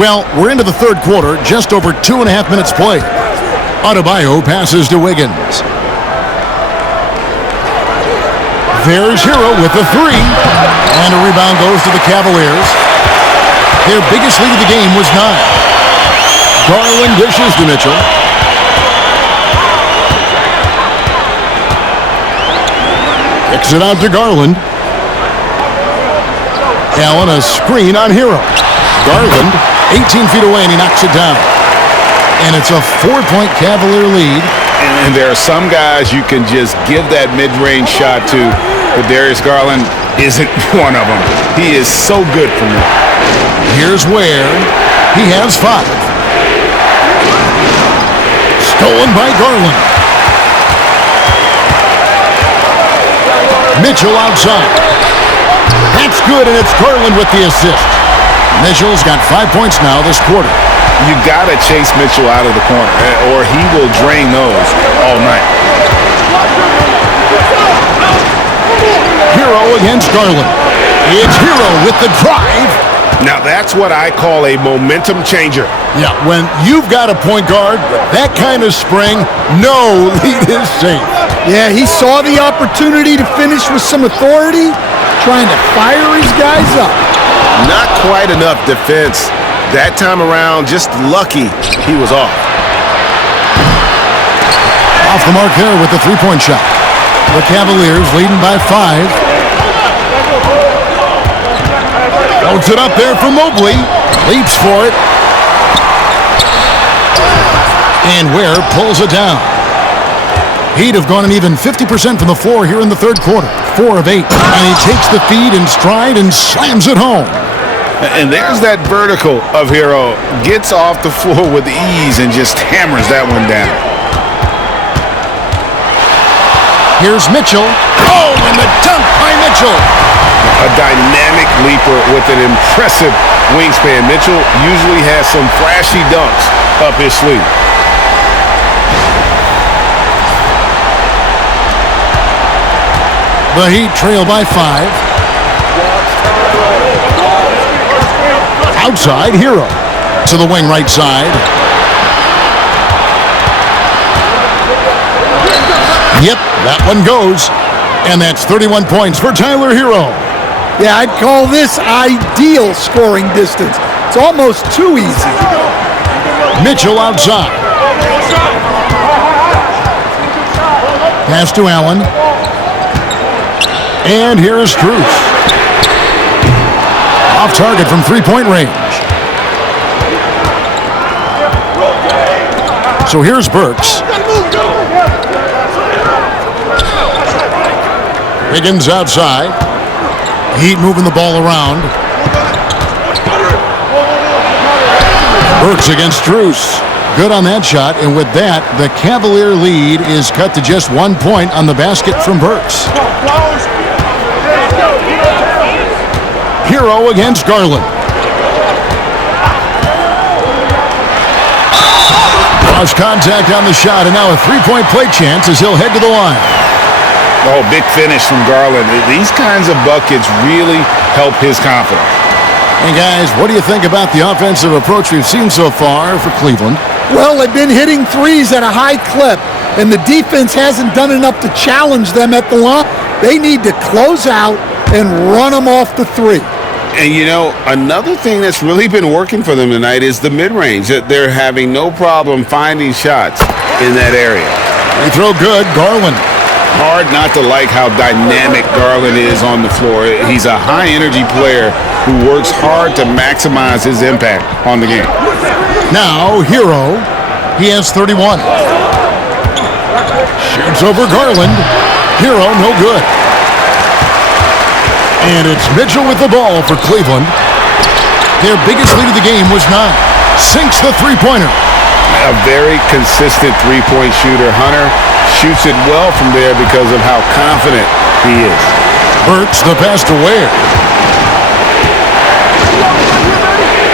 Well, we're into the third quarter, just over 2.5 minutes played. Adebayo passes to Wiggins. There's Hero with the three. And a rebound goes to the Cavaliers. Their biggest lead of the game was 9. Garland dishes to Mitchell. Kicks it out to Garland. Allen, a screen on Hero. Garland, 18 feet away, and he knocks it down. And it's a 4-point Cavalier lead. And there are some guys you can just give that mid-range shot to, but Darius Garland isn't one of them. He is so good from there. Here's Ware. He has 5. Stolen by Garland. Mitchell outside. That's good, and it's Garland with the assist. Mitchell's got 5 points now this quarter. You got to chase Mitchell out of the corner, or he will drain those all night. Hero against Garland. It's Hero with the drive. Now that's what I call a momentum changer. Yeah, when you've got a point guard with that kind of spring, no lead is safe. Yeah, he saw the opportunity to finish with some authority, trying to fire his guys up. Not quite enough defense. That time around, just lucky he was off. Off the mark there with the three-point shot. The Cavaliers leading by 5. Holds it up there for Mobley. Leaps for it. And Ware pulls it down. Heat have gone an even 50% from the floor here in the third quarter. 4 of 8. And he takes the feed in stride and slams it home. And there's that vertical of Hero. Gets off the floor with ease and just hammers that one down. Here's Mitchell. Oh, and the dunk by Mitchell. A dynamic leaper with an impressive wingspan. Mitchell usually has some flashy dunks up his sleeve. The Heat trail by 5. Outside, Hero. To the wing right side. Yep, that one goes. And that's 31 points for Tyler Hero. Yeah, I'd call this ideal scoring distance. It's almost too easy. Mitchell outside. Pass to Allen. And here is Cruz. Off target from three-point range. So here's Burks. Higgins outside. Heat moving the ball around. Burks against Strus. Good on that shot, and with that, the Cavalier lead is cut to just 1 point on the basket from Burks. Hero against Garland. Lost contact on the shot, and now a three-point play chance as he'll head to the line. Oh, big finish from Garland. These kinds of buckets really help his confidence. And guys, what do you think about the offensive approach we've seen so far for Cleveland? Well, they've been hitting threes at a high clip, and the defense hasn't done enough to challenge them at the line. They need to close out and run them off the three. And, you know, another thing that's really been working for them tonight is the mid-range. They're having no problem finding shots in that area. They throw good, Garland. Hard not to like how dynamic Garland is on the floor. He's a high-energy player who works hard to maximize his impact on the game. Now, Hero. He has 31. Shoots over Garland. Hero, no good. And it's Mitchell with the ball for Cleveland. Their biggest lead of the game was 9. Sinks the three-pointer. A very consistent three-point shooter. Hunter shoots it well from there because of how confident he is. Burks the pass to Ware.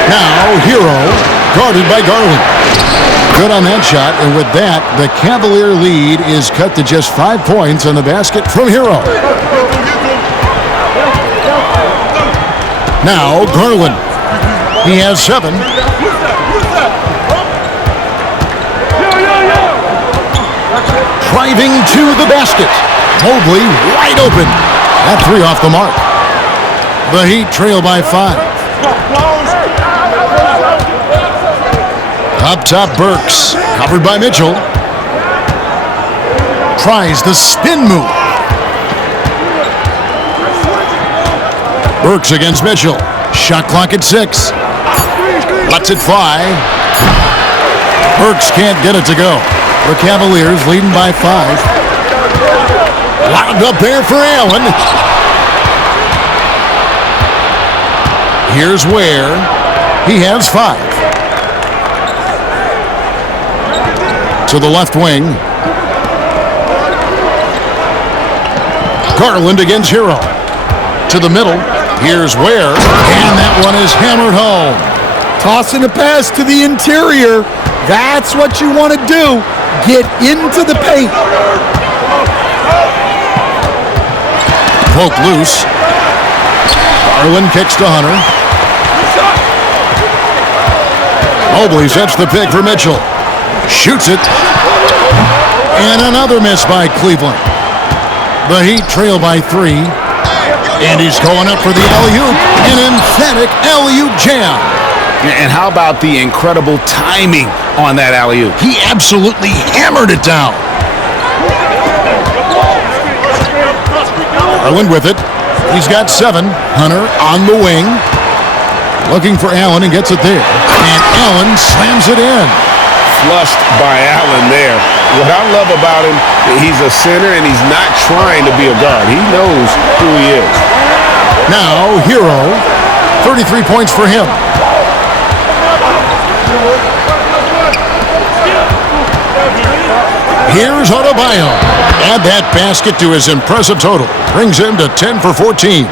Now, Hero, guarded by Garland. Good on that shot, and with that, the Cavalier lead is cut to just 5 points on the basket from Hero. Now, Garland. He has 7. Driving to the basket. Mobley wide open. That three off the mark. The Heat trail by 5. Up top, Burks. Covered by Mitchell. Tries the spin move. Burks against Mitchell. Shot clock at 6. Lets it fly. Burks can't get it to go. The Cavaliers leading by 5. Lobbed up there for Allen. Here's Ware. He has 5. To the left wing. Garland against Hero. To the middle. Here's Ware, and that one is hammered home. Tossing a pass to the interior. That's what you want to do. Get into the paint. Poke loose. Garland kicks to Hunter. Mobley sets the pick for Mitchell. Shoots it. And another miss by Cleveland. The Heat trail by 3. And he's going up for the alley-oop. An emphatic alley-oop jam. And how about the incredible timing on that alley-oop? He absolutely hammered it down. Garland with it. He's got 7. Hunter on the wing. Looking for Allen and gets it there. And Allen slams it in. Flushed by Allen there. What I love about him, he's a center and he's not trying to be a guard. He knows who he is. Now, Hero. 33 points for him. Here's Adebayo. Add that basket to his impressive total. Brings him to 10 for 14.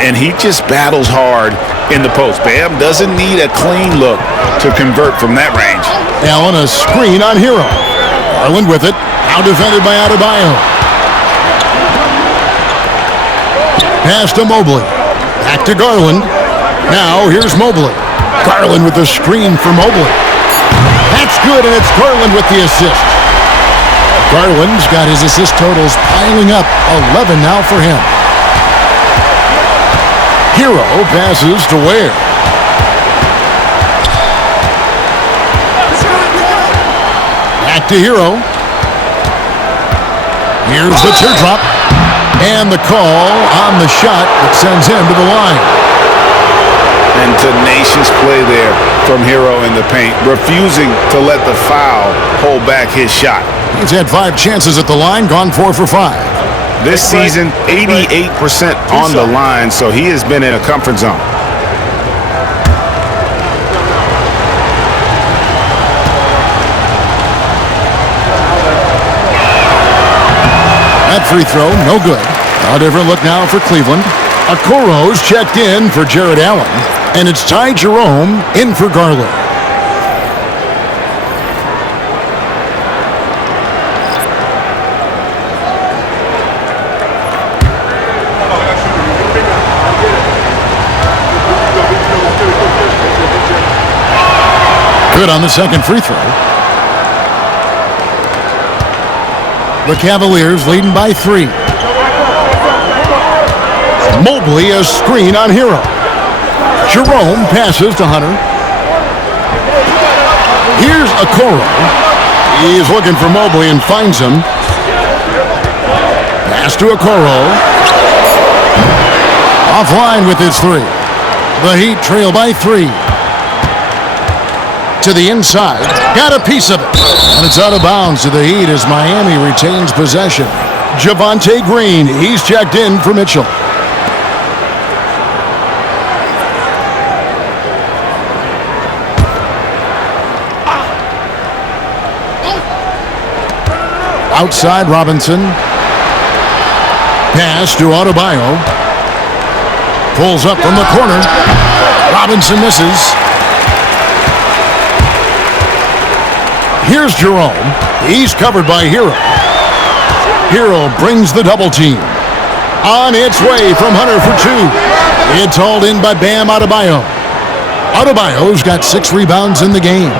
And he just battles hard in the post. Bam doesn't need a clean look to convert from that range. Allen a screen on Hero. Garland with it. Now defended by Adebayo. Pass to Mobley. Back to Garland. Now here's Mobley. Garland with the screen for Mobley. That's good, and it's Garland with the assist. Garland's got his assist totals piling up. 11 now for him. Hero passes to Ware. Back to Hero. Here's the teardrop. And the call on the shot that sends him to the line. And tenacious play there from Hero in the paint, refusing to let the foul hold back his shot. He's had 5 chances at the line, gone 4 for 5. This season, 88% on the line, so he has been in a comfort zone. That free throw, no good. A different look now for Cleveland. Okoro's checked in for Jared Allen, and it's Ty Jerome in for Garland. Good on the second free throw. The Cavaliers leading by 3. Mobley a screen on Hero. Jerome passes to Hunter. Here's Okoro. He's looking for Mobley and finds him. Pass to Okoro. Offline with his 3. The Heat trail by 3. To the inside. Got a piece of it. And it's out of bounds to the Heat as Miami retains possession. Javonte Green. He's checked in for Mitchell. Outside Robinson. Pass to Adebayo. Pulls up from the corner. Robinson misses. Here's Jerome. He's covered by Hero. Hero brings the double team. On its way from Hunter for 2. It's hauled in by Bam Adebayo. Adebayo's got 6 rebounds in the game.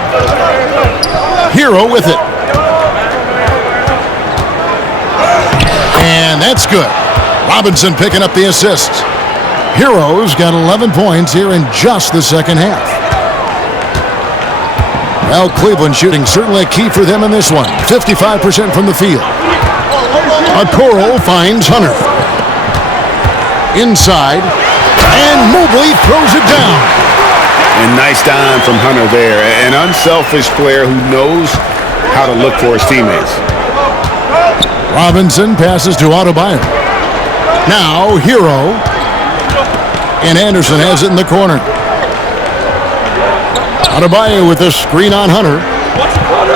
Hero with it. And that's good. Robinson picking up the assist. Hero's got 11 points here in just the second half. Well, Cleveland shooting certainly a key for them in this one. 55% from the field. Okoro finds Hunter. Inside. And Mobley throws it down. And nice dime from Hunter there. An unselfish player who knows how to look for his teammates. Robinson passes to Adebayo. Now, Hero. And Anderson has it in the corner. Adebayo with the screen on Hunter.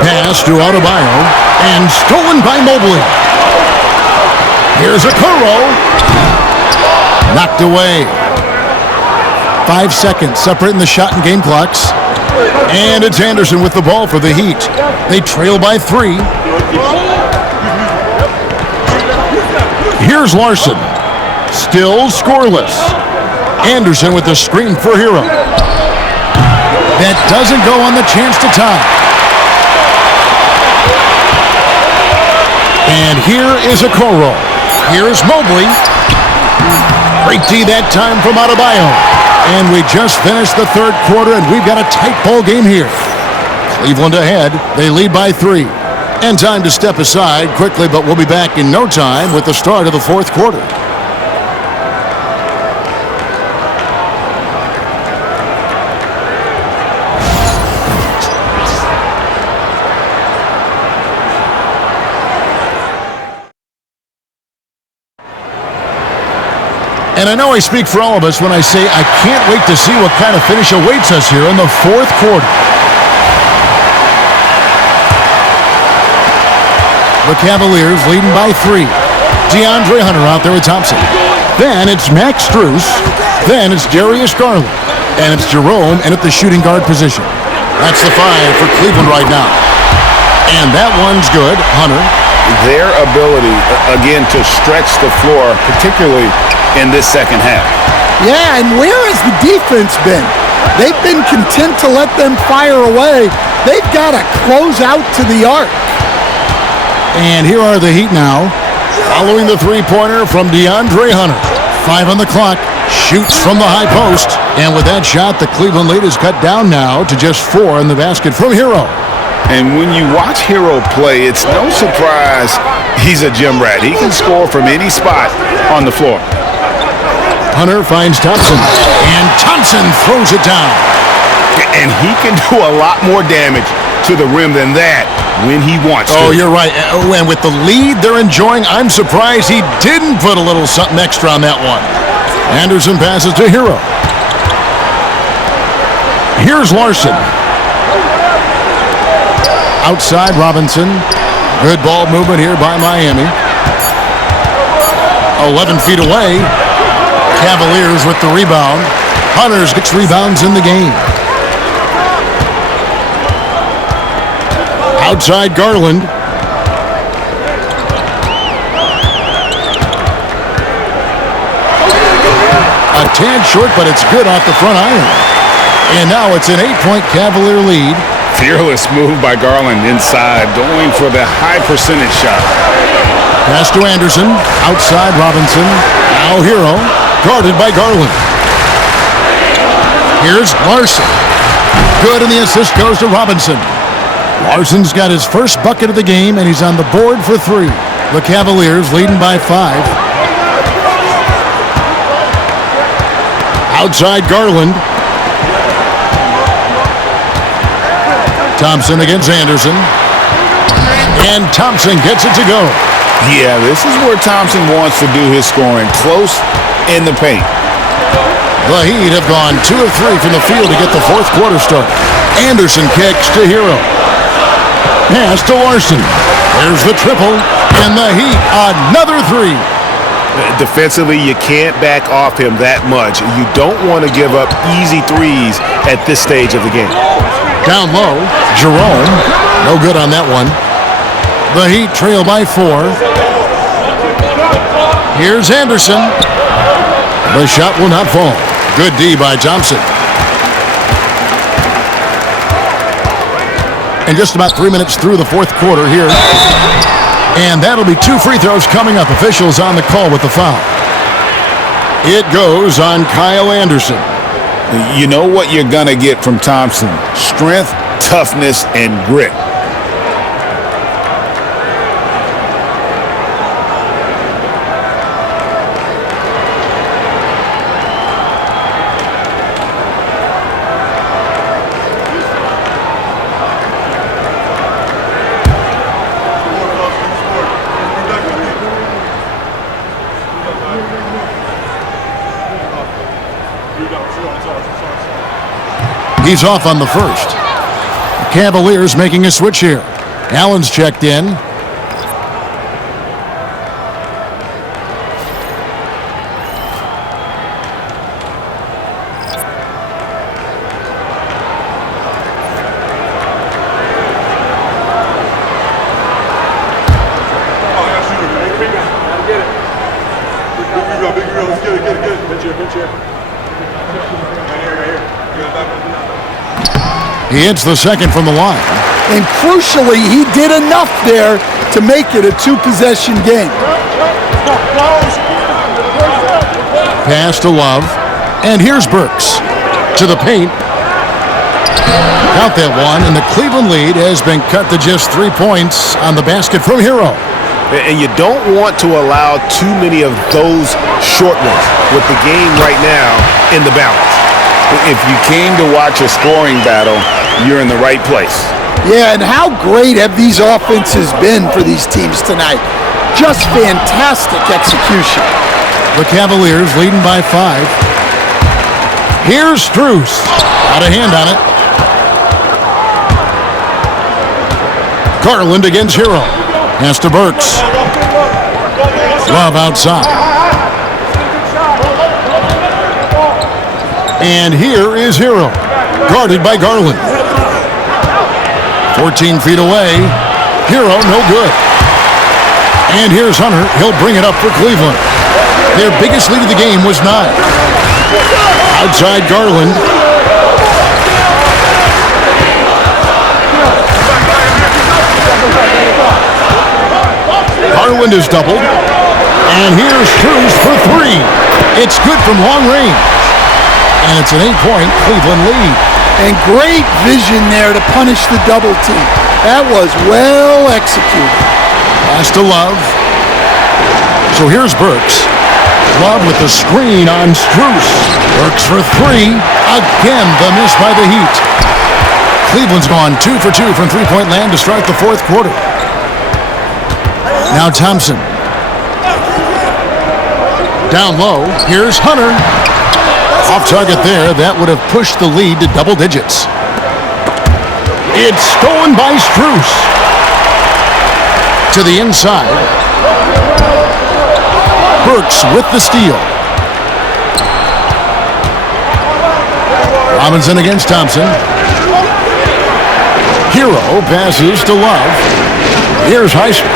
Pass to Adebayo. And stolen by Mobley. Here's Okoro. Knocked away. 5 seconds separating the shot and game clocks. And it's Anderson with the ball for the Heat. They trail by 3. Here's Larson. Still scoreless. Anderson with the screen for Hero. That doesn't go on the chance to tie. And here is Okoro. Here's Mobley. Great D that time from Adebayo. And we just finished the third quarter, and we've got a tight ball game here. Cleveland ahead. They lead by 3. And time to step aside quickly, but we'll be back in no time with the start of the fourth quarter. And I know I speak for all of us when I say I can't wait to see what kind of finish awaits us here in the fourth quarter. The Cavaliers leading by 3. DeAndre Hunter out there with Thompson. Then it's Max Strus. Then it's Darius Garland. And it's Jerome in at the shooting guard position. That's the 5 for Cleveland right now. And that one's good. Hunter. Their ability, again, to stretch the floor, particularly in this second half. Yeah, and where has the defense been? They've been content to let them fire away. They've got to close out to the arc. And here are the Heat now, following the three-pointer from DeAndre Hunter. 5 on the clock, shoots from the high post. And with that shot, the Cleveland lead is cut down now to just 4 in the basket from Hero. And when you watch Hero play, it's no surprise he's a gym rat. He can score from any spot on the floor. Hunter finds Thompson, and Thompson throws it down. And he can do a lot more damage to the rim than that when he wants to. Oh, you're right. And with the lead they're enjoying, I'm surprised he didn't put a little something extra on that one. Anderson passes to Hero. Here's Larson. Outside Robinson. Good ball movement here by Miami. 11 feet away. Cavaliers with the rebound. Hunter's 6 rebounds in the game. Outside Garland. A tad short, but it's good off the front iron. And now it's an 8-point Cavalier lead. Fearless move by Garland inside, going for the high percentage shot. Pass to Anderson. Outside Robinson. Now Hero. Guarded by Garland. Here's Larson. Good, and the assist goes to Robinson. Larson's got his first bucket of the game, and he's on the board for 3. The Cavaliers leading by 5. Outside Garland. Thompson against Anderson. And Thompson gets it to go. Yeah, this is where Thompson wants to do his scoring, close in the paint. The Heat have gone 2 of 3 from the field to get the fourth quarter started. Anderson kicks to Hero. Pass to Larson. There's the triple. And the Heat, another 3. Defensively, you can't back off him that much. You don't want to give up easy threes at this stage of the game. Down low, Jerome. No good on that one. The Heat trail by 4. Here's Anderson. The shot will not fall. Good D by Thompson. And just about 3 minutes through the fourth quarter here. And that'll be 2 free throws coming up. Officials on the call with the foul. It goes on Kyle Anderson. You know what you're going to get from Thompson. Strength, toughness, and grit. He's off on the first. The Cavaliers making a switch here. Allen's checked in. He hits the second from the line. And crucially, he did enough there to make it a two-possession game. Pass to Love. And here's Burks. To the paint. Count that one, and the Cleveland lead has been cut to just 3 points on the basket from Hero. And you don't want to allow too many of those short ones with the game right now in the balance. If you came to watch a scoring battle, you're in the right place. Yeah, and how great have these offenses been for these teams tonight? Just fantastic execution. The Cavaliers leading by 5. Here's Strus. Got a hand on it. Garland against Hero. Pass to Burks. Love outside. And here is Hero. Guarded by Garland. 14 feet away. Hero, no good. And here's Hunter. He'll bring it up for Cleveland. Their biggest lead of the game was 9. Outside Garland. Garland is doubled. And here's Strus for 3. It's good from long range. And it's an 8-point Cleveland lead. And great vision there to punish the double team. That was well executed. Pass to Love. So here's Burks. Love with the screen on Strus. Burks for 3. Again, the miss by the Heat. Cleveland's gone 2 for 2 from three-point land to start the fourth quarter. Now Thompson. Down low. Here's Hunter. Off target there. That would have pushed the lead to double digits. It's stolen by Strus. To the inside. Burks with the steal. Robinson against Thompson. Hero passes to Love. Here's Highsmith.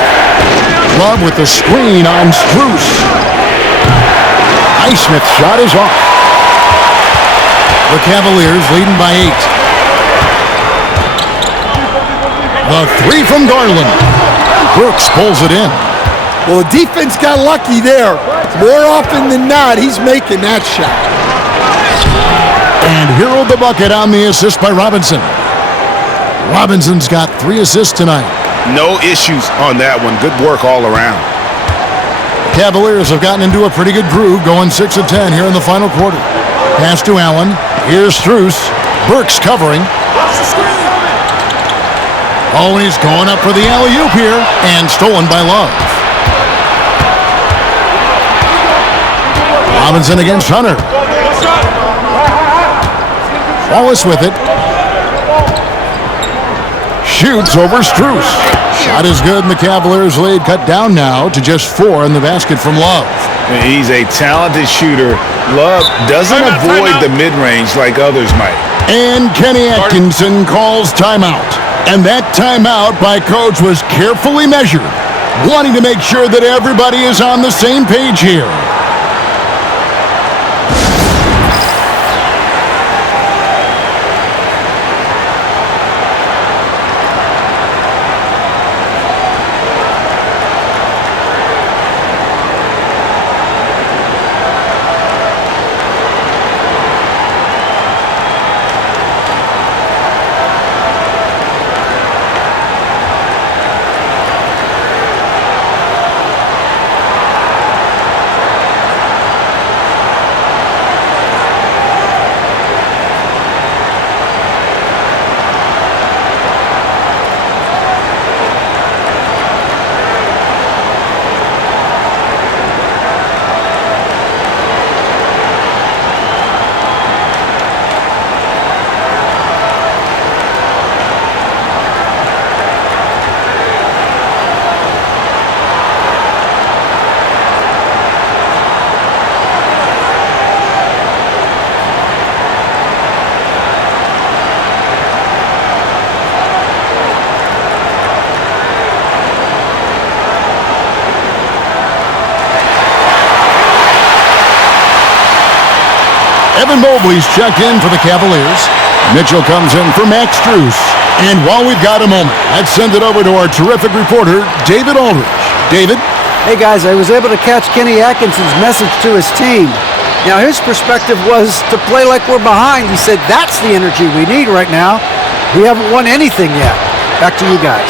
Love with the screen on Strus. Highsmith's shot is off. The Cavaliers leading by 8. The 3 from Garland. Burks pulls it in. Well, the defense got lucky there. More often than not, he's making that shot. And Hero the bucket on the assist by Robinson. Robinson's got 3 assists tonight. No issues on that one. Good work all around. Cavaliers have gotten into a pretty good groove, going 6 of 10 here in the final quarter. Pass to Allen. Here's Strus. Burks covering. Oh, and he's going up for the alley-oop here, and stolen by Love. Robinson against Hunter. Wallace with it. Shoots over Strus. Shot is good, and the Cavaliers lead cut down now to just 4 in the basket from Love. He's a talented shooter. Love doesn't avoid the mid-range like others might. And Kenny Atkinson calls timeout. And that timeout by Coach was carefully measured, wanting to make sure that everybody is on the same page here. Evan Mobley's checked in for the Cavaliers. Mitchell comes in for Max Strus. And while we've got a moment, let's send it over to our terrific reporter, David Aldridge. David? Hey guys, I was able to catch Kenny Atkinson's message to his team. Now his perspective was to play like we're behind. He said that's the energy we need right now. We haven't won anything yet. Back to you guys.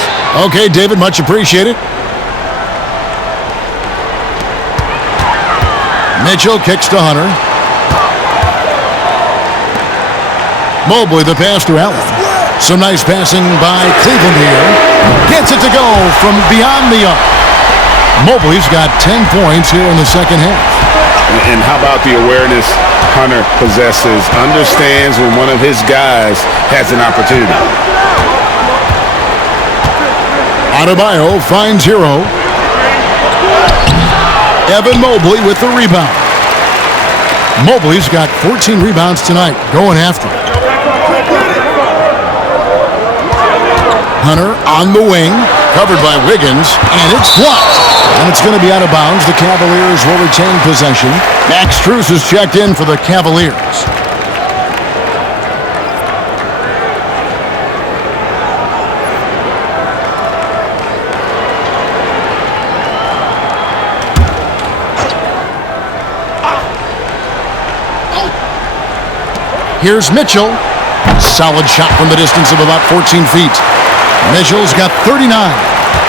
Okay, David, much appreciated. Mitchell kicks to Hunter. Mobley the pass to Allen. Some nice passing by Cleveland here. Gets it to go from beyond the arc. Mobley's got 10 points here in the second half. And how about the awareness Hunter possesses? Understands when one of his guys has an opportunity. Adebayo finds Hero. Evan Mobley with the rebound. Mobley's got 14 rebounds tonight, going after it. Hunter on the wing, covered by Wiggins, and it's blocked. And it's going to be out of bounds. The Cavaliers will retain possession. Max Strus is checked in for the Cavaliers. Here's Mitchell. Solid shot from the distance of about 14 feet. Mitchell's got 39.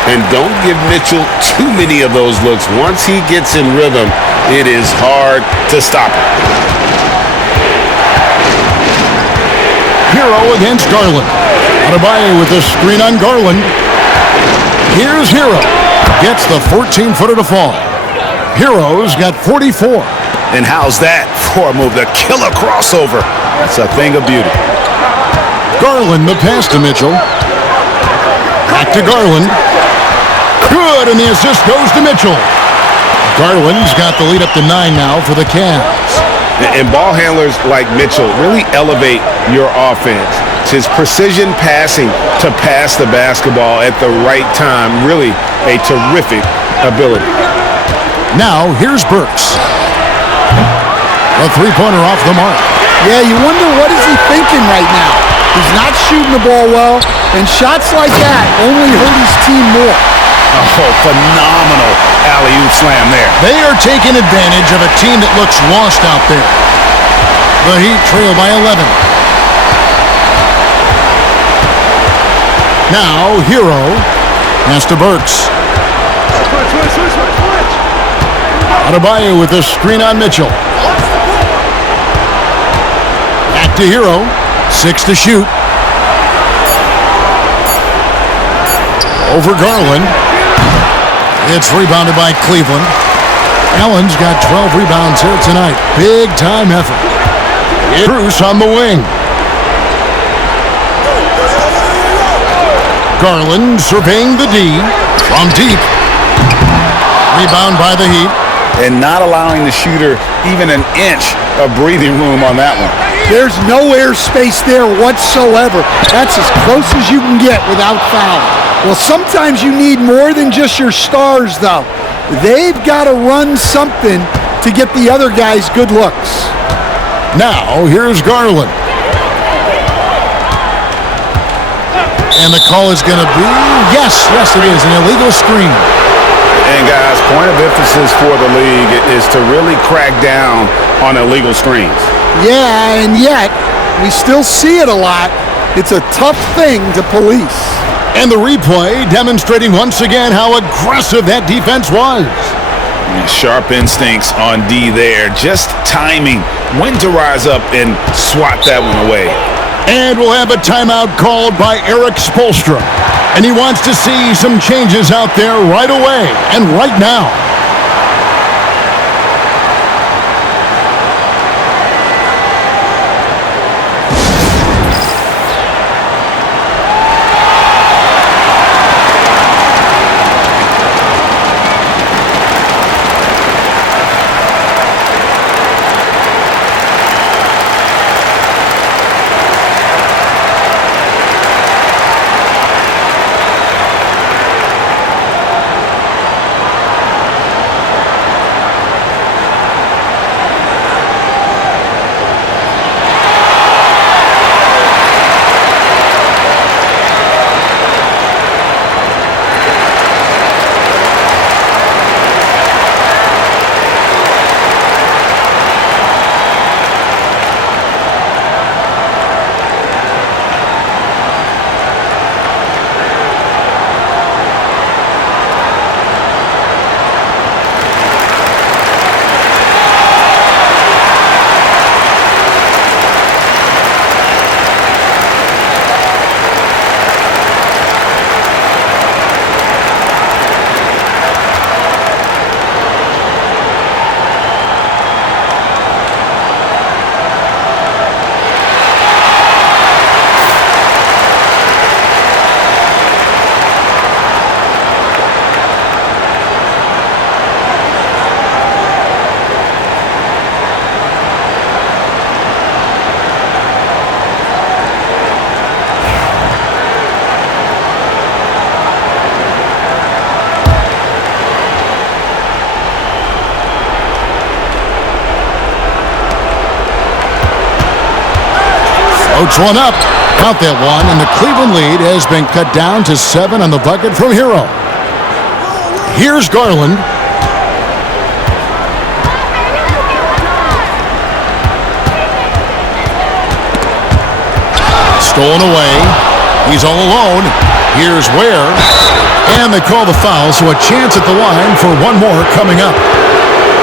And don't give Mitchell too many of those looks. Once he gets in rhythm, it is hard to stop him. Hero against Garland. Adebayo with the screen on Garland. Here's Hero. Gets the 14-footer to fall. Hero's got 44. And how's that for a move? The killer crossover. That's a thing of beauty. Garland the pass to Mitchell. Back to Garland. Good, and the assist goes to Mitchell. Garland's got the lead up to 9 now for the Cavs. And ball handlers like Mitchell really elevate your offense. It's his precision passing to pass the basketball at the right time. Really a terrific ability. Now, here's Burks. A three-pointer off the mark. Yeah, you wonder what is he thinking right now. He's not shooting the ball well, and shots like that only hurt his team more. Oh, phenomenal alley-oop slam there. They are taking advantage of a team that looks lost out there. The Heat trail by 11. Now, Hero has to Burks. Adebayo with the screen on Mitchell. Back to Hero. 6 to shoot. Over Garland. It's rebounded by Cleveland. Allen's got 12 rebounds here tonight. Big time effort. Bruce on the wing. Garland surveying the D from deep. Rebound by the Heat. And not allowing the shooter even an inch of breathing room on that one. There's no air space there whatsoever. That's as close as you can get without foul. Well, sometimes you need more than just your stars, though. They've got to run something to get the other guys good looks. Now, here's Garland. And the call is going to be, yes, it is, an illegal screen. And guys, point of emphasis for the league is to really crack down on illegal screens. Yeah, and yet, we still see it a lot. It's a tough thing to police. And the replay demonstrating once again how aggressive that defense was. Sharp instincts on D there. Just timing when to rise up and swat that one away. And we'll have a timeout called by Eric Spoelstra. And he wants to see some changes out there right away and right now. puts one up. Count that one, and the Cleveland lead has been cut down to 7 on the bucket from Hero. Here's Garland. Stolen away. He's all alone. Here's Ware. And they call the foul, so a chance at the line for one more coming up.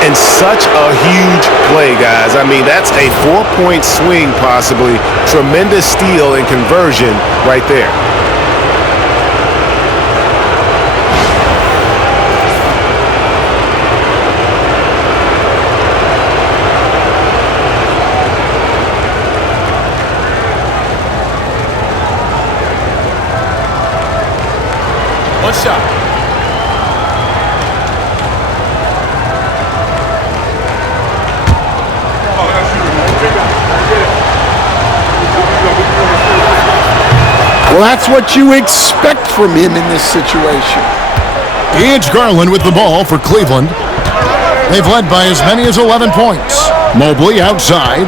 And such a huge play, guys. I mean, that's a 4-point swing, possibly. Tremendous steal and conversion right there. One shot. Well, that's what you expect from him in this situation. It's Garland with the ball for Cleveland. They've led by as many as 11 points. Mobley outside.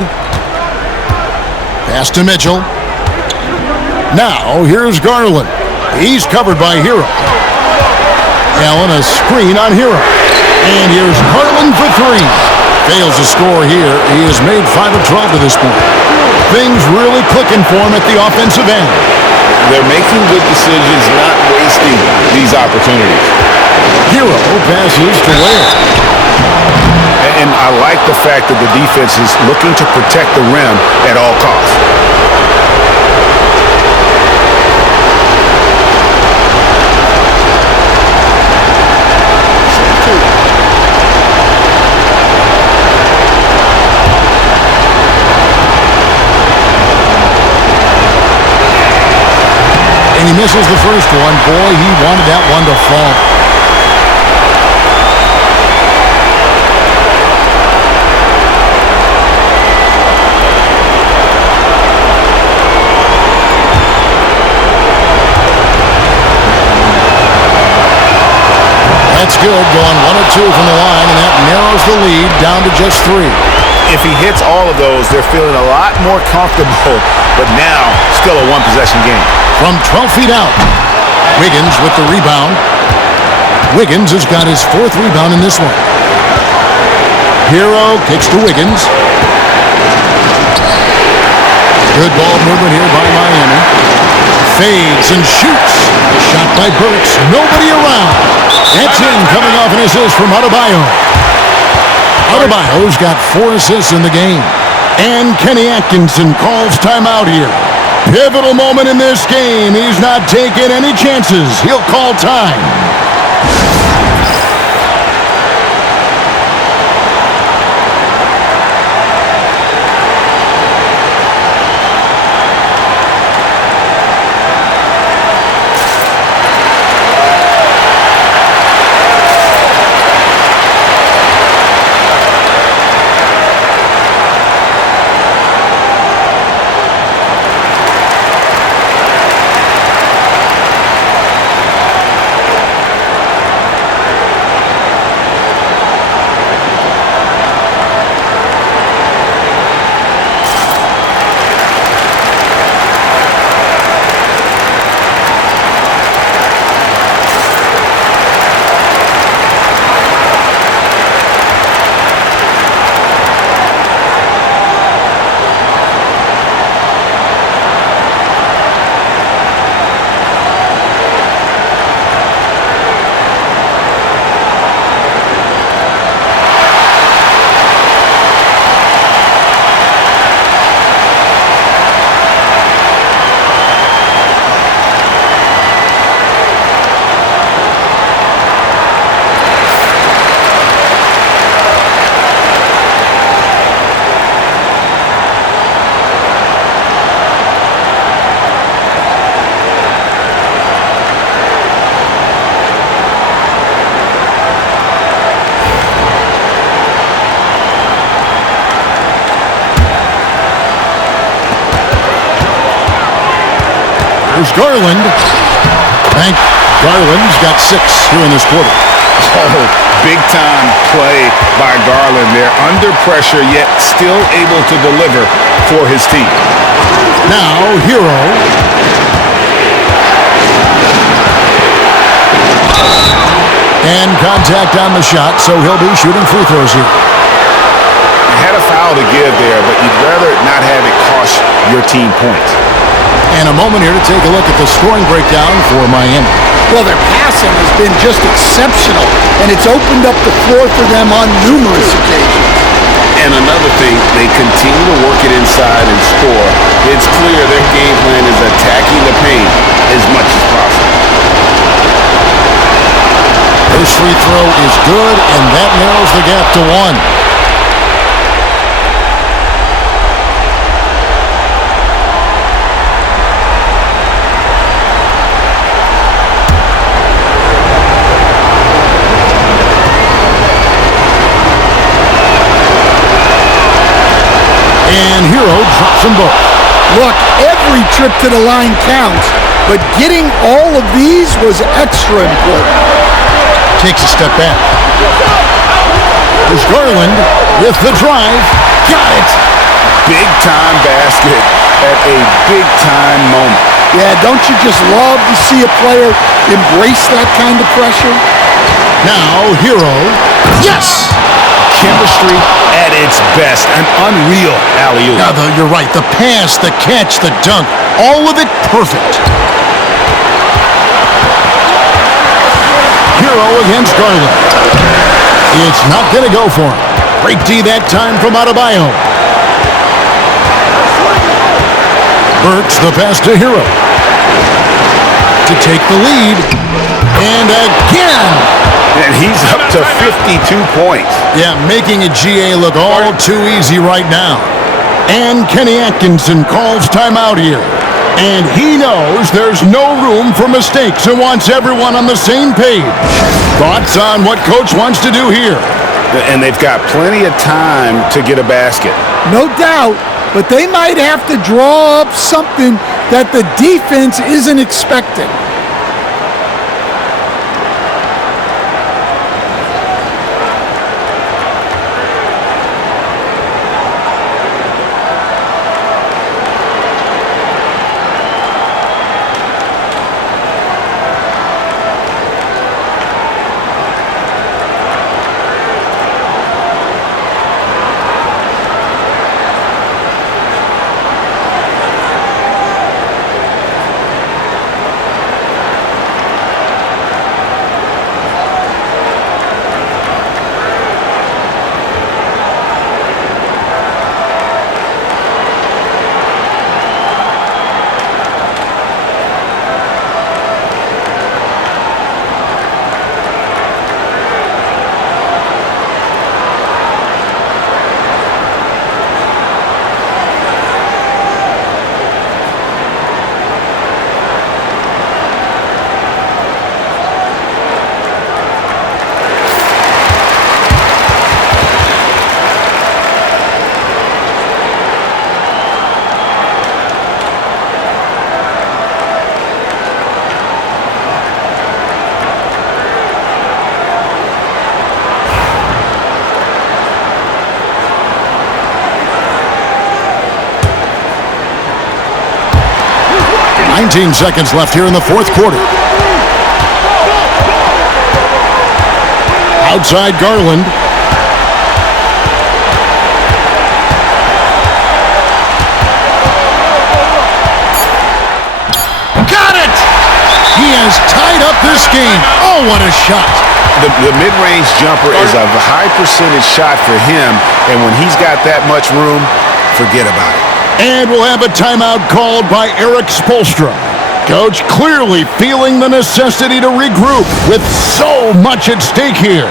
Pass to Mitchell. Now, here's Garland. He's covered by Hero. Allen, a screen on Hero. And here's Garland for three. Fails to score here. He has made 5 of 12 to this point. Things really clicking for him at the offensive end. They're making good decisions, not wasting these opportunities. Hero passes to Ware. And I like the fact that the defense is looking to protect the rim at all costs. And he misses the first one. Boy, he wanted that one to fall. That's good, going 1 of 2 from the line, and that narrows the lead down to just 3. If he hits all of those, they're feeling a lot more comfortable, but now still a one-possession game. From 12 feet out, Wiggins with the rebound. Wiggins has got his 4th rebound in this one. Hero kicks to Wiggins. Good ball movement here by Miami. Fades and shoots. Shot by Burks. Nobody around. That's in, coming off an assist from Adebayo. Adebayo's got 4 assists in the game. And Kenny Atkinson calls timeout here. Pivotal moment in this game. He's not taking any chances. He'll call time. There's Garland. Garland's got 6 here in this quarter. Oh, Big-time play by Garland there. Under pressure, yet still able to deliver for his team. Now, Hero. And contact on the shot, so he'll be shooting free throws here. Had a foul to give there, but you'd rather not have it cost your team points. And a moment here to take a look at the scoring breakdown for Miami. Well, their passing has been just exceptional, and it's opened up the floor for them on numerous occasions. And another thing, they continue to work it inside and score. It's clear their game plan is attacking the paint as much as possible. First free throw is good, and that narrows the gap to 1. And Hero drops them both. Look, every trip to the line counts, but getting all of these was extra important. Takes a step back. There's Garland with the drive. Got it. Big-time basket at a big-time moment. Yeah, don't you just love to see a player embrace that kind of pressure? Now, Hero. Yes! Chemistry at its best. An unreal alley-oop. Now, you're right. The pass, the catch, the dunk, all of it perfect. Hero against Garland. It's not going to go for him. Great D that time from Adebayo. Burks the pass to Hero. To take the lead. And again. And he's up to 52 points. Yeah, making a GA look all too easy right now. And Kenny Atkinson calls timeout here. And he knows there's no room for mistakes and wants everyone on the same page. Thoughts on what Coach wants to do here? And they've got plenty of time to get a basket. No doubt, but they might have to draw up something that the defense isn't expecting. Seconds left here in the fourth quarter. Outside Garland. Got it! He has tied up this game. Oh, what a shot. The mid-range jumper is a high percentage shot for him, and when he's got that much room, forget about it. And we'll have a timeout called by Eric Spoelstra. Coach clearly feeling the necessity to regroup with so much at stake here.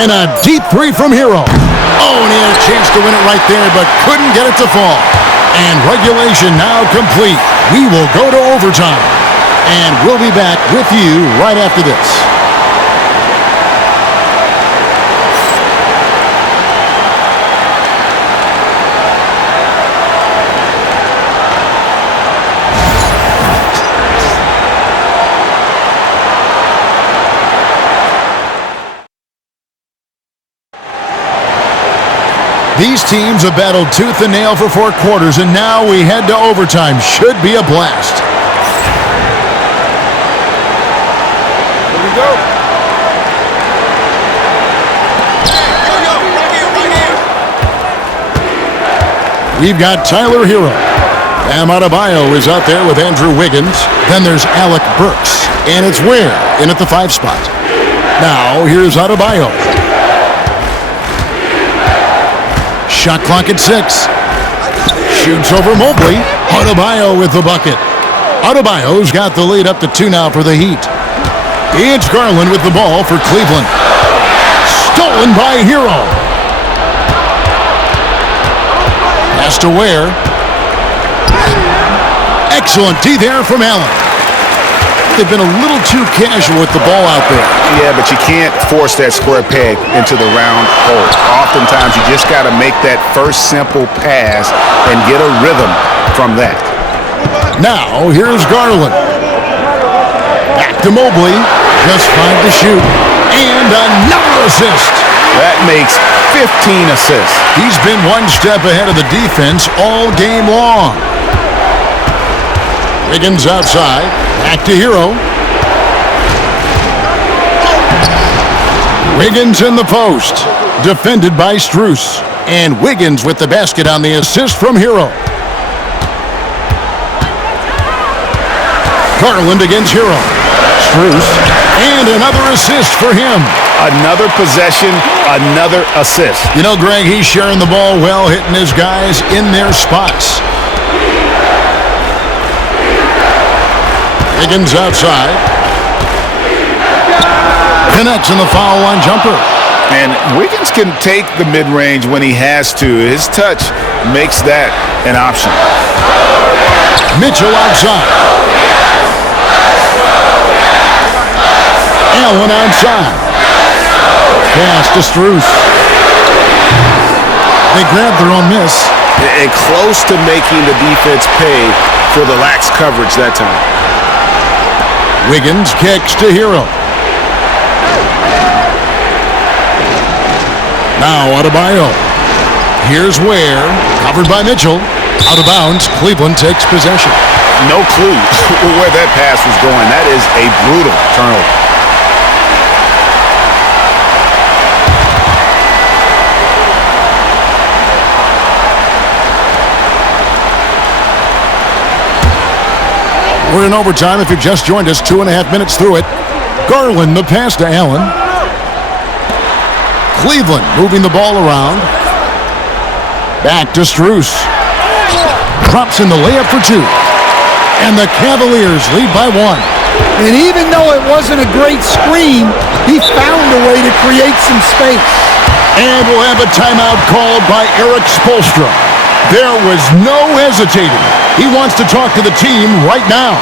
And a deep three from Hero. Oh, and he had a chance to win it right there, but couldn't get it to fall. And regulation now complete. We will go to overtime. And we'll be back with you right after this. These teams have battled tooth and nail for 4 quarters, and now we head to overtime. Should be a blast. Here we go. We've got Tyler Hero. Bam Adebayo is out there with Andrew Wiggins. Then there's Alec Burks. And it's Ware in at the 5 spot. Now, here's Adebayo. Shot clock at 6. Shoots over Mobley. Adebayo with the bucket. Adebayo's got the lead up to 2 now for the Heat. It's Garland with the ball for Cleveland. Stolen by Hero. Pass to Ware. Excellent D there from Allen. They've been a little too casual with the ball out there. Yeah, but you can't force that square peg into the round hole. Oftentimes, you just got to make that first simple pass and get a rhythm from that. Now, here's Garland. Back to Mobley. Just 5 to shoot. And another assist. That makes 15 assists. He's been one step ahead of the defense all game long. Wiggins outside. Back to Hero. Wiggins in the post. Defended by Strus. And Wiggins with the basket on the assist from Hero. Garland against Hero. Strus. And another assist for him. Another possession, another assist. You know, Greg, he's sharing the ball well, hitting his guys in their spots. Wiggins outside. Connects in the foul line jumper. And Wiggins can take the mid-range when he has to. His touch makes that an option. Mitchell outside. Allen outside. Pass to Strus. They grabbed their own miss. And close to making the defense pay for the lax coverage that time. Wiggins kicks to Hero. Now Adebayo. Here's Ware. Covered by Mitchell. Out of bounds. Cleveland takes possession. No clue where that pass was going. That is a brutal turnover. We're in overtime. If you've just joined us, 2.5 minutes through it. Garland, the pass to Allen. Cleveland moving the ball around. Back to Strus. Drops in the layup for 2. And the Cavaliers lead by 1. And even though it wasn't a great screen, he found a way to create some space. And we'll have a timeout called by Eric Spoelstra. There was no hesitating. He wants to talk to the team right now.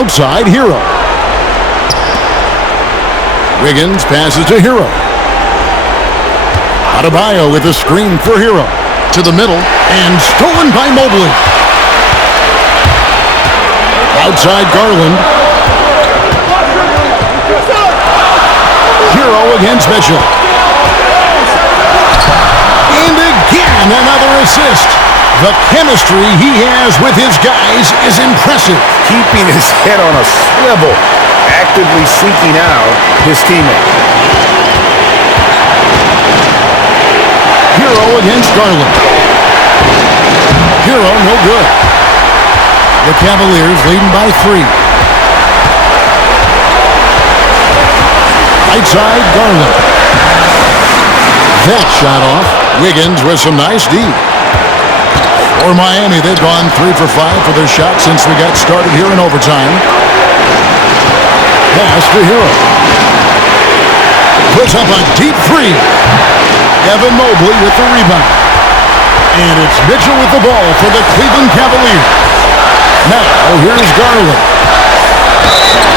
Outside, Hero. Wiggins passes to Hero. Adebayo with a screen for Hero. To the middle, and stolen by Mobley. Outside Garland. Hero against Mitchell. And again, another assist. The chemistry he has with his guys is impressive. Keeping his head on a swivel, actively seeking out his teammate. Hero against Garland. Hero, no good. The Cavaliers leading by 3. Right side, Garland. That shot off. Wiggins with some nice D. For Miami, they've gone 3 for 5 for their shot since we got started here in overtime. Pass to Hero. Puts up a deep 3. Evan Mobley with the rebound. And it's Mitchell with the ball for the Cleveland Cavaliers. Now, here's Garland.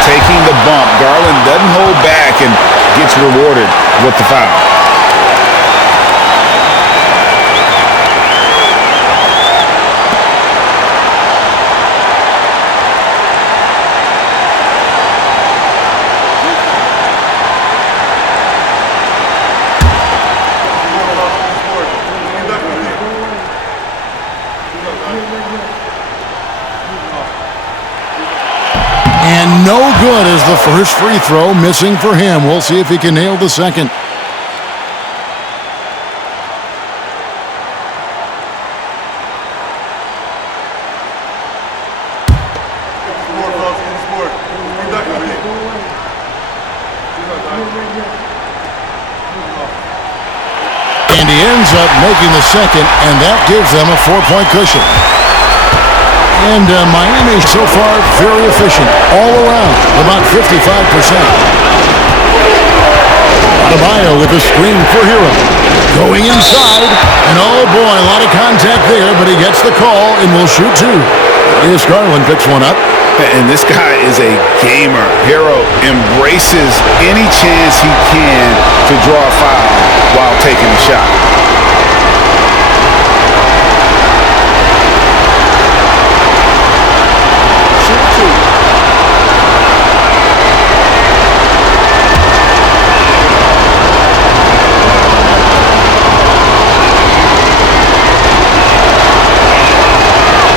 Taking the bump. Garland doesn't hold back and gets rewarded with the foul. And no good as the first free throw missing for him. We'll see if he can nail the second. And he ends up making the second, and that gives them a 4-point cushion. And Miami so far very efficient all around, about 55%. Adebayo with a screen for Hero. Going inside, and oh boy, a lot of contact there, but he gets the call and will shoot 2. Here's Garland picks one up. And this guy is a gamer. Hero embraces any chance he can to draw a foul while taking a shot.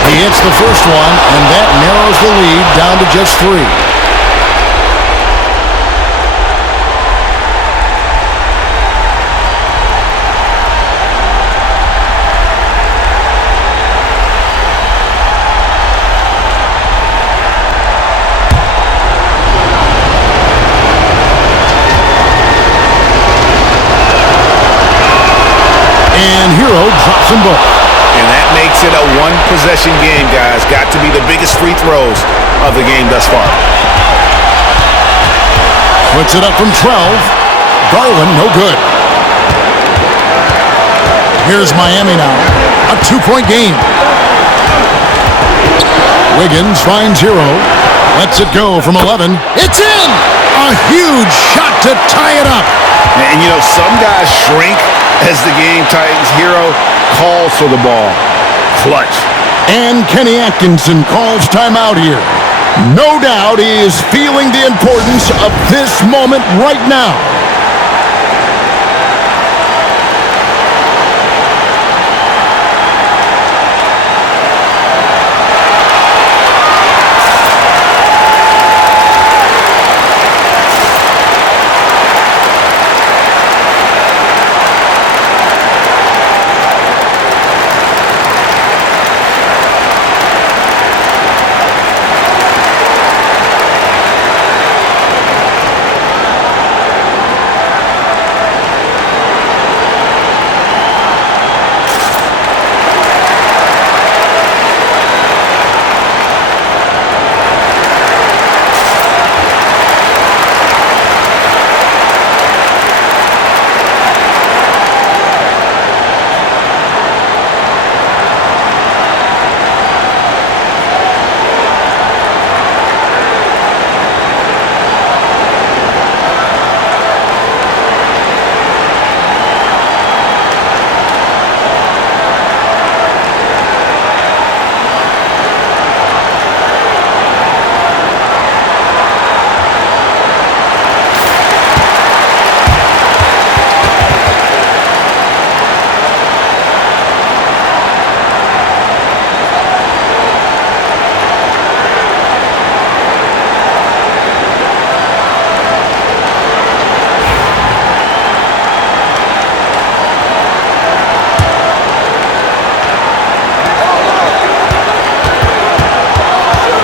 He hits the first one, and that narrows the lead down to just 3. And Hero drops them both. And that makes it a one-possession game, guys. Got to be the biggest free throws of the game thus far. Puts it up from 12. Garland, no good. Here's Miami now. A 2-point game. Wiggins finds Hero. Lets it go from 11. It's in! A huge shot to tie it up. And you know, some guys shrink as the game tightens. Hero calls for the ball. Clutch. And Kenny Atkinson calls timeout here. No doubt he is feeling the importance of this moment right now.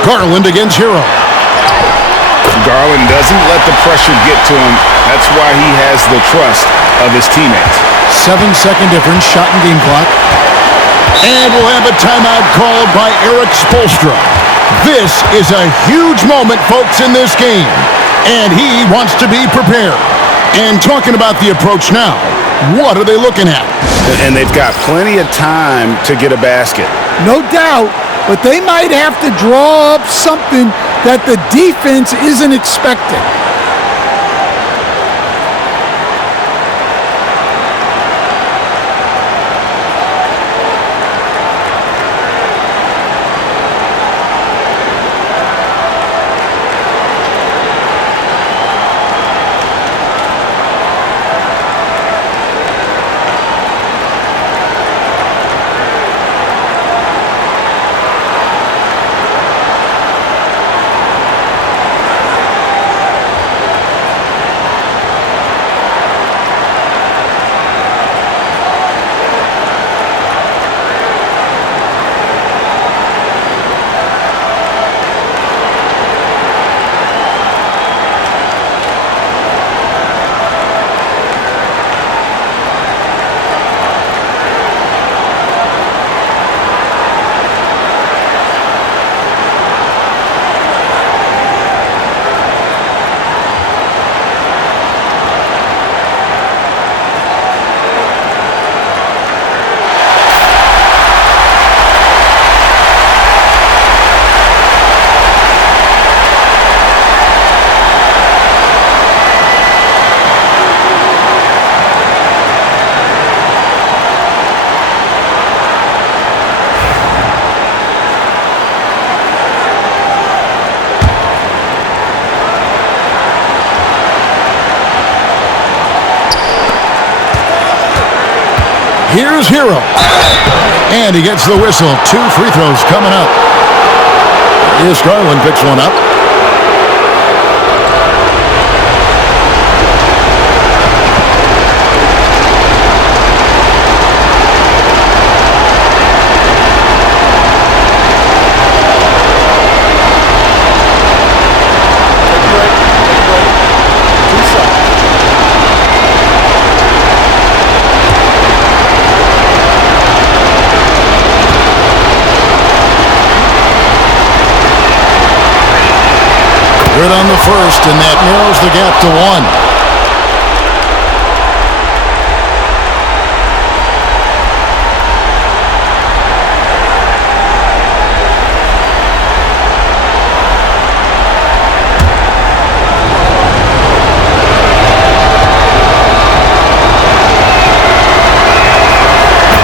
Garland against Hero. Garland doesn't let the pressure get to him. That's why he has the trust of his teammates. 7-second difference, shot and game clock. And we'll have a timeout called by Eric Spoelstra. This is a huge moment, folks, in this game. And he wants to be prepared. And talking about the approach now, what are they looking at? And they've got plenty of time to get a basket. No doubt, but they might have to draw up something that the defense isn't expecting. Here's Hero. And he gets the whistle. 2 free throws coming up. Here's Garland, picks one up. Good on the first, and that narrows the gap to 1.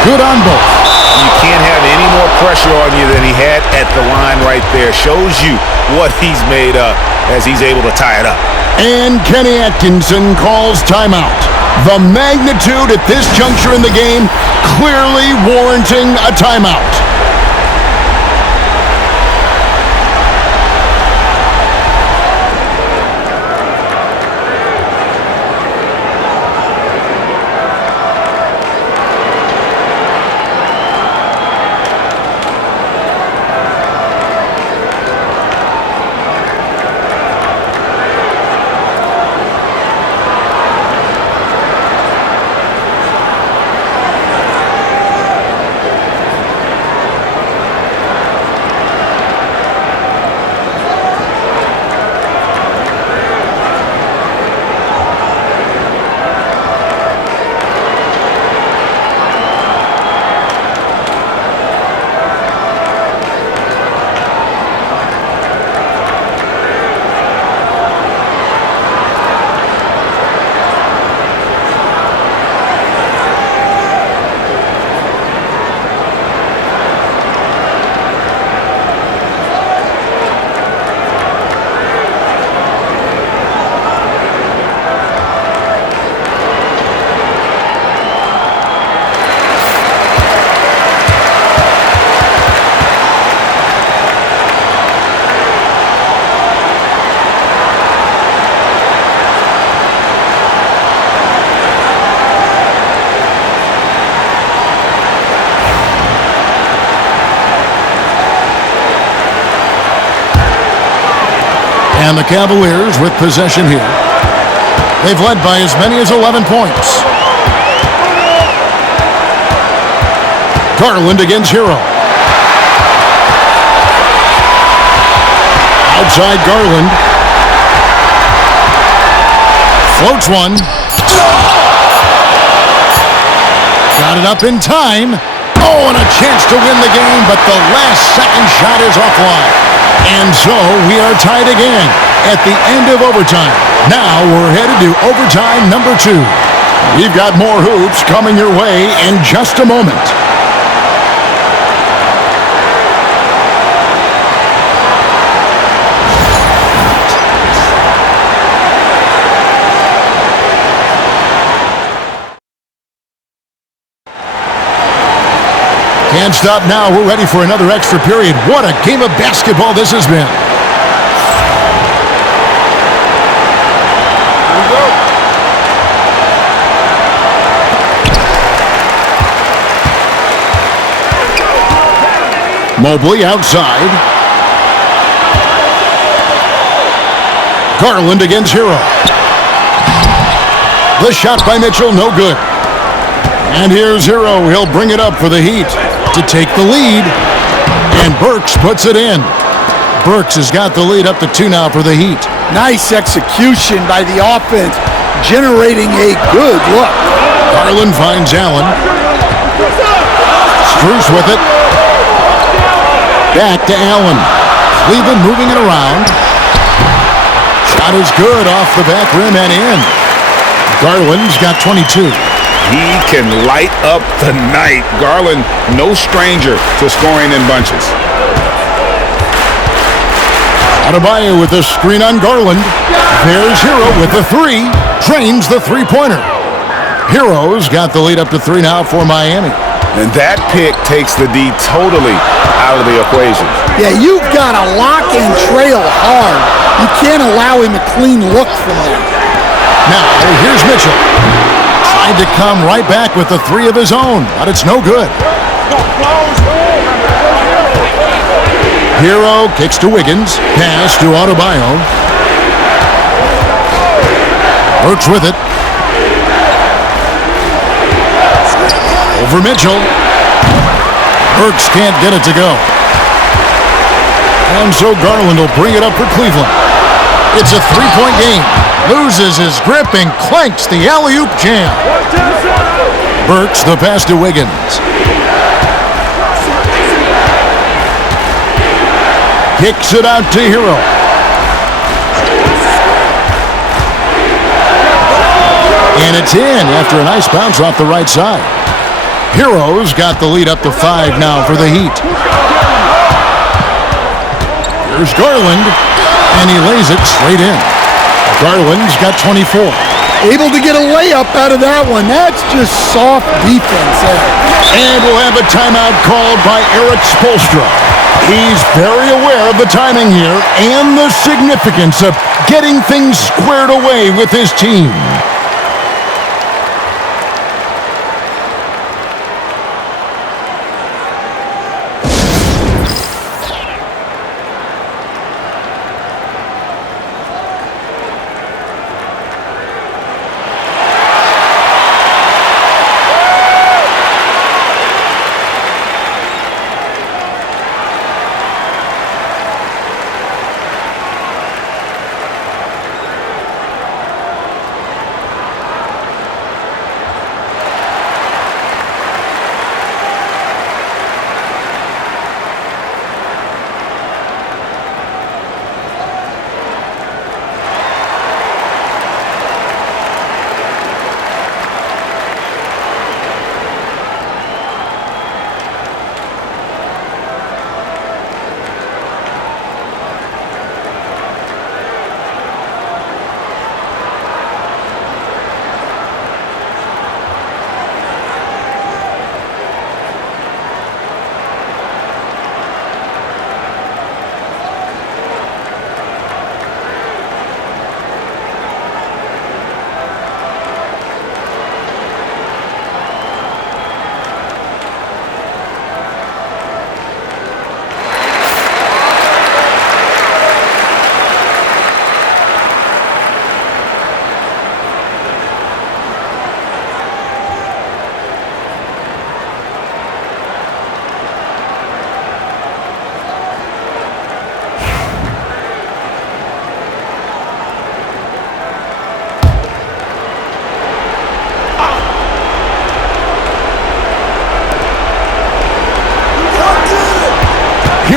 Good on both. You can't have any more pressure on you than he had at the line right there. Shows you what he's made up as he's able to tie it up. And Kenny Atkinson calls timeout. The magnitude at this juncture in the game clearly warranting a timeout. the Cavaliers with possession here. They've led by as many as 11 points. Garland against Hero. Outside Garland. Floats one. Got it up in time. Oh, and a chance to win the game, but the last second shot is offline. And so we are tied again at the end of overtime. Now we're headed to overtime number 2. We've got more hoops coming your way in just a moment. Can't stop now. We're ready for another extra period. What a game of basketball this has been. Mobley outside. Garland against Hero. The shot by Mitchell, no good. And here's Hero. He'll bring it up for the Heat to take the lead. And Burks puts it in. Burks has got the lead up to 2 now for the Heat. Nice execution by the offense, generating a good look. Garland finds Allen. Strus with it. Back to Allen. Cleveland moving it around. Shot is good off the back rim and in. Garland's got 22. He can light up the night. Garland, no stranger to scoring in bunches. Adebayo with a screen on Garland. There's Hero with the 3. Drains the three-pointer. Hero's got the lead up to 3 now for Miami. And that pick takes the D totally out of the equation. Yeah, you've got to lock and trail hard. You can't allow him a clean look from there. Now, here's Mitchell. Tried to come right back with the 3 of his own, but it's no good. Hero kicks to Wiggins. Pass to Adebayo. Burks with it. Over Mitchell. Burks can't get it to go. And so Garland will bring it up for Cleveland. It's a 3-point game. Loses his grip and clanks the alley-oop jam. Burks the pass to Wiggins. Kicks it out to Hero. And it's in after a nice bounce off the right side. Hero's got the lead up to 5 now for the Heat. Here's Garland, and he lays it straight in. Garland's got 24. Able to get a layup out of that one. That's just soft defense there. And we'll have a timeout called by Eric Spoelstra. He's very aware of the timing here and the significance of getting things squared away with his team.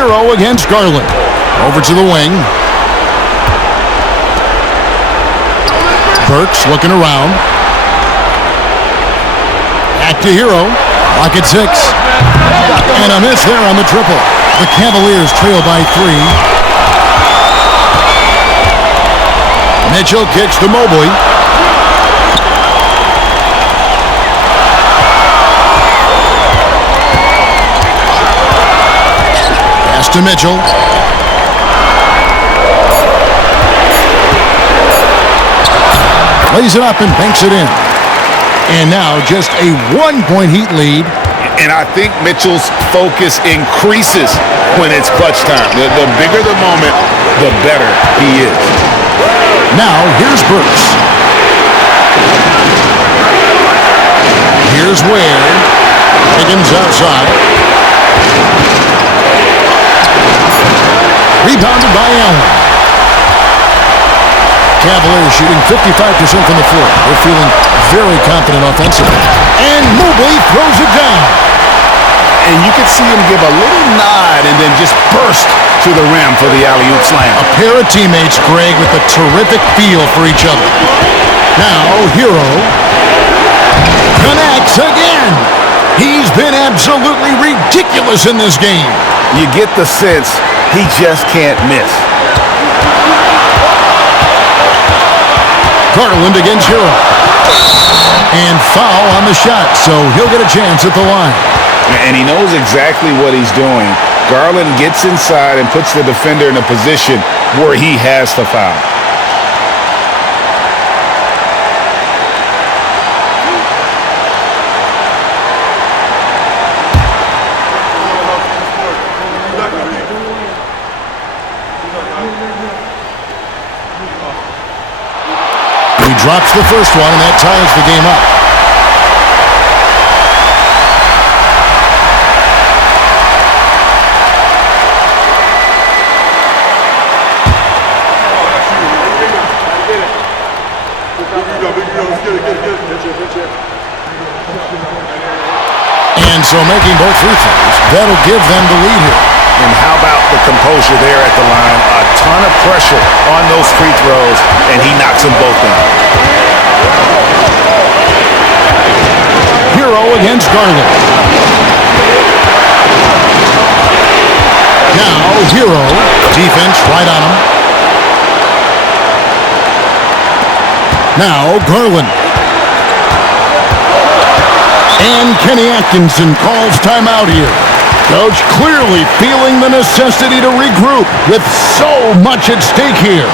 Hero against Garland. Over to the wing. Burks looking around. Back to Hero. Lock at 6. And a miss there on the triple. The Cavaliers trail by 3. Mitchell kicks to Mobley. Pass to Mitchell. Lays it up and banks it in. And now just a 1-point Heat lead. And I think Mitchell's focus increases when it's clutch time. The bigger the moment, the better he is. Now, here's Burks. Here's Ware. Higgins outside. Rebounded by Allen. Cavaliers shooting 55% from the floor. They're feeling very confident offensively. And Mobley throws it down. And you can see him give a little nod and then just burst to the rim for the alley-oop slam. A pair of teammates, Greg, with a terrific feel for each other. Now, Hero connects again. He's been absolutely ridiculous in this game. You get the sense he just can't miss. Garland against Hero. And foul on the shot, so he'll get a chance at the line. And he knows exactly what he's doing. Garland gets inside and puts the defender in a position where he has to foul. He drops the first one, and that ties the game up. And so making both free throws, that'll give them the lead here. And how about the composure there at the line? A ton of pressure on those free throws, and he knocks them both down. Hero against Garland. Now Hero, defense right on him. Now Garland. And Kenny Atkinson calls timeout here. Coach clearly feeling the necessity to regroup with so much at stake here.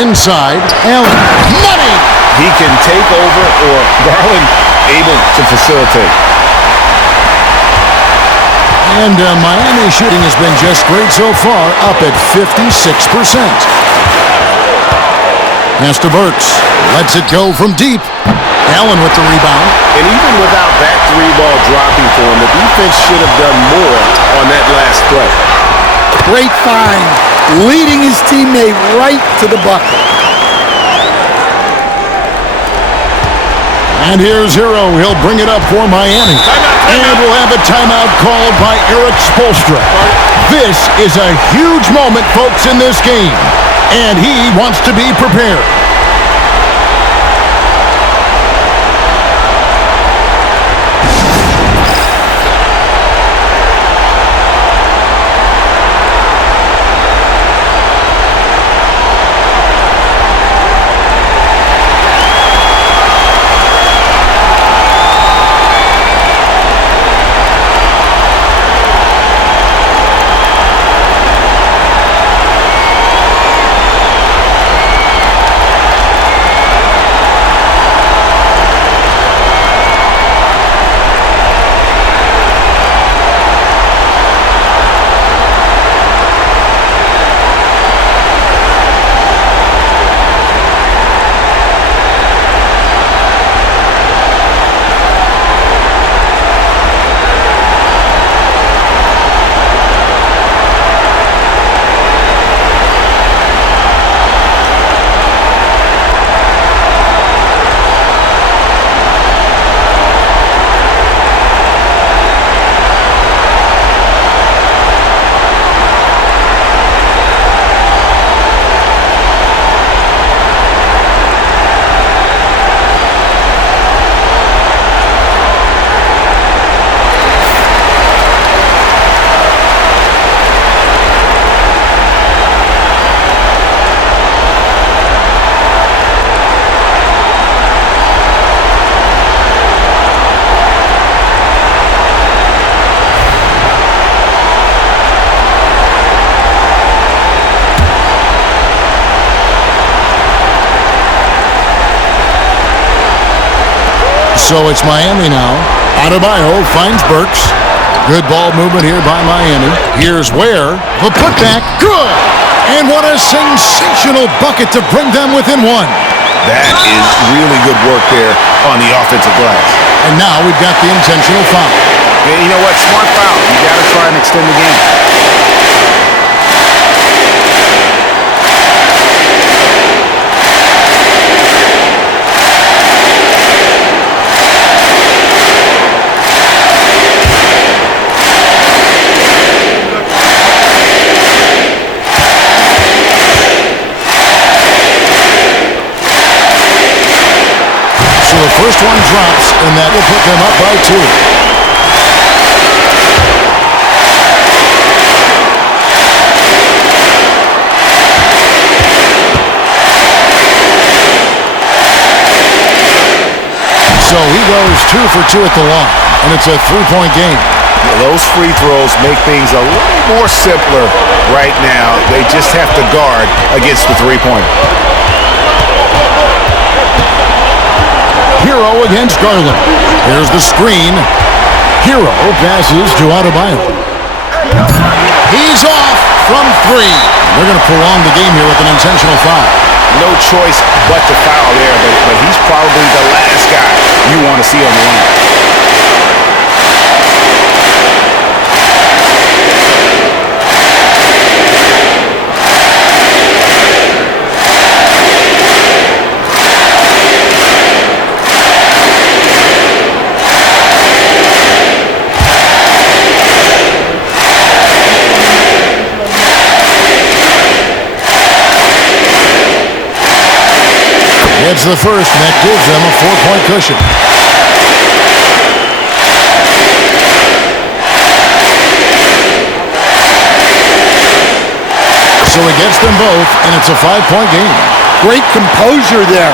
Inside, Allen. Money! He can take over, or Garland able to facilitate. And Miami's shooting has been just great so far, up at 56%. Pass to Burks. Lets it go from deep. Allen with the rebound. And even without that three-ball dropping for him, the defense should have done more on that last play. Great find, leading his teammate right to the bucket. And here's Hero. He'll bring it up for Miami. And we'll have a timeout called by Eric Spoelstra. This is a huge moment, folks, in this game. And he wants to be prepared. So it's Miami now. Adebayo finds Burks. Good ball movement here by Miami. Here's Ware. The putback. Good. And what a sensational bucket to bring them within one. That is really good work there on the offensive glass. And now we've got the intentional foul. Yeah, you know what? Smart foul. You got to try and extend the game. The first one drops, and that will put them up by 2. So he goes 2 for 2 at the line, and it's a 3-point game. Yeah, those free throws make things a little more simpler right now. They just have to guard against the three-pointer. Hero against Garland. Here's the screen. Hero passes to Adebayo. He's off from 3. They're going to prolong the game here with an intentional foul. No choice but to foul there, but he's probably the last guy you want to see on the line. It's the first, and that gives them a 4-point cushion. So he gets them both, and it's a 5-point game. Great composure there.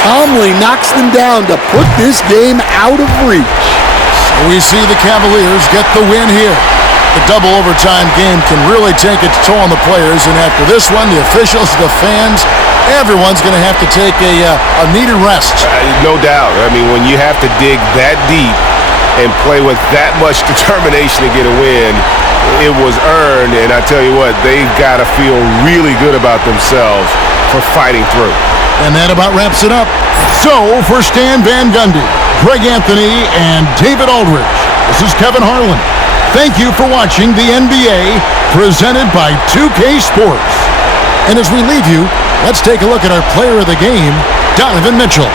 Calmly knocks them down to put this game out of reach. So we see the Cavaliers get the win here. The double overtime game can really take its toll on the players, and after this one, the officials, the fans, everyone's going to have to take a needed rest. No doubt. I mean, when you have to dig that deep and play with that much determination to get a win, it was earned. And I tell you what, they've got to feel really good about themselves for fighting through. And that about wraps it up. So, for Stan Van Gundy, Greg Anthony, and David Aldridge, this is Kevin Harlan. Thank you for watching the NBA, presented by 2K Sports. And as we leave you, let's take a look at our player of the game, Donovan Mitchell.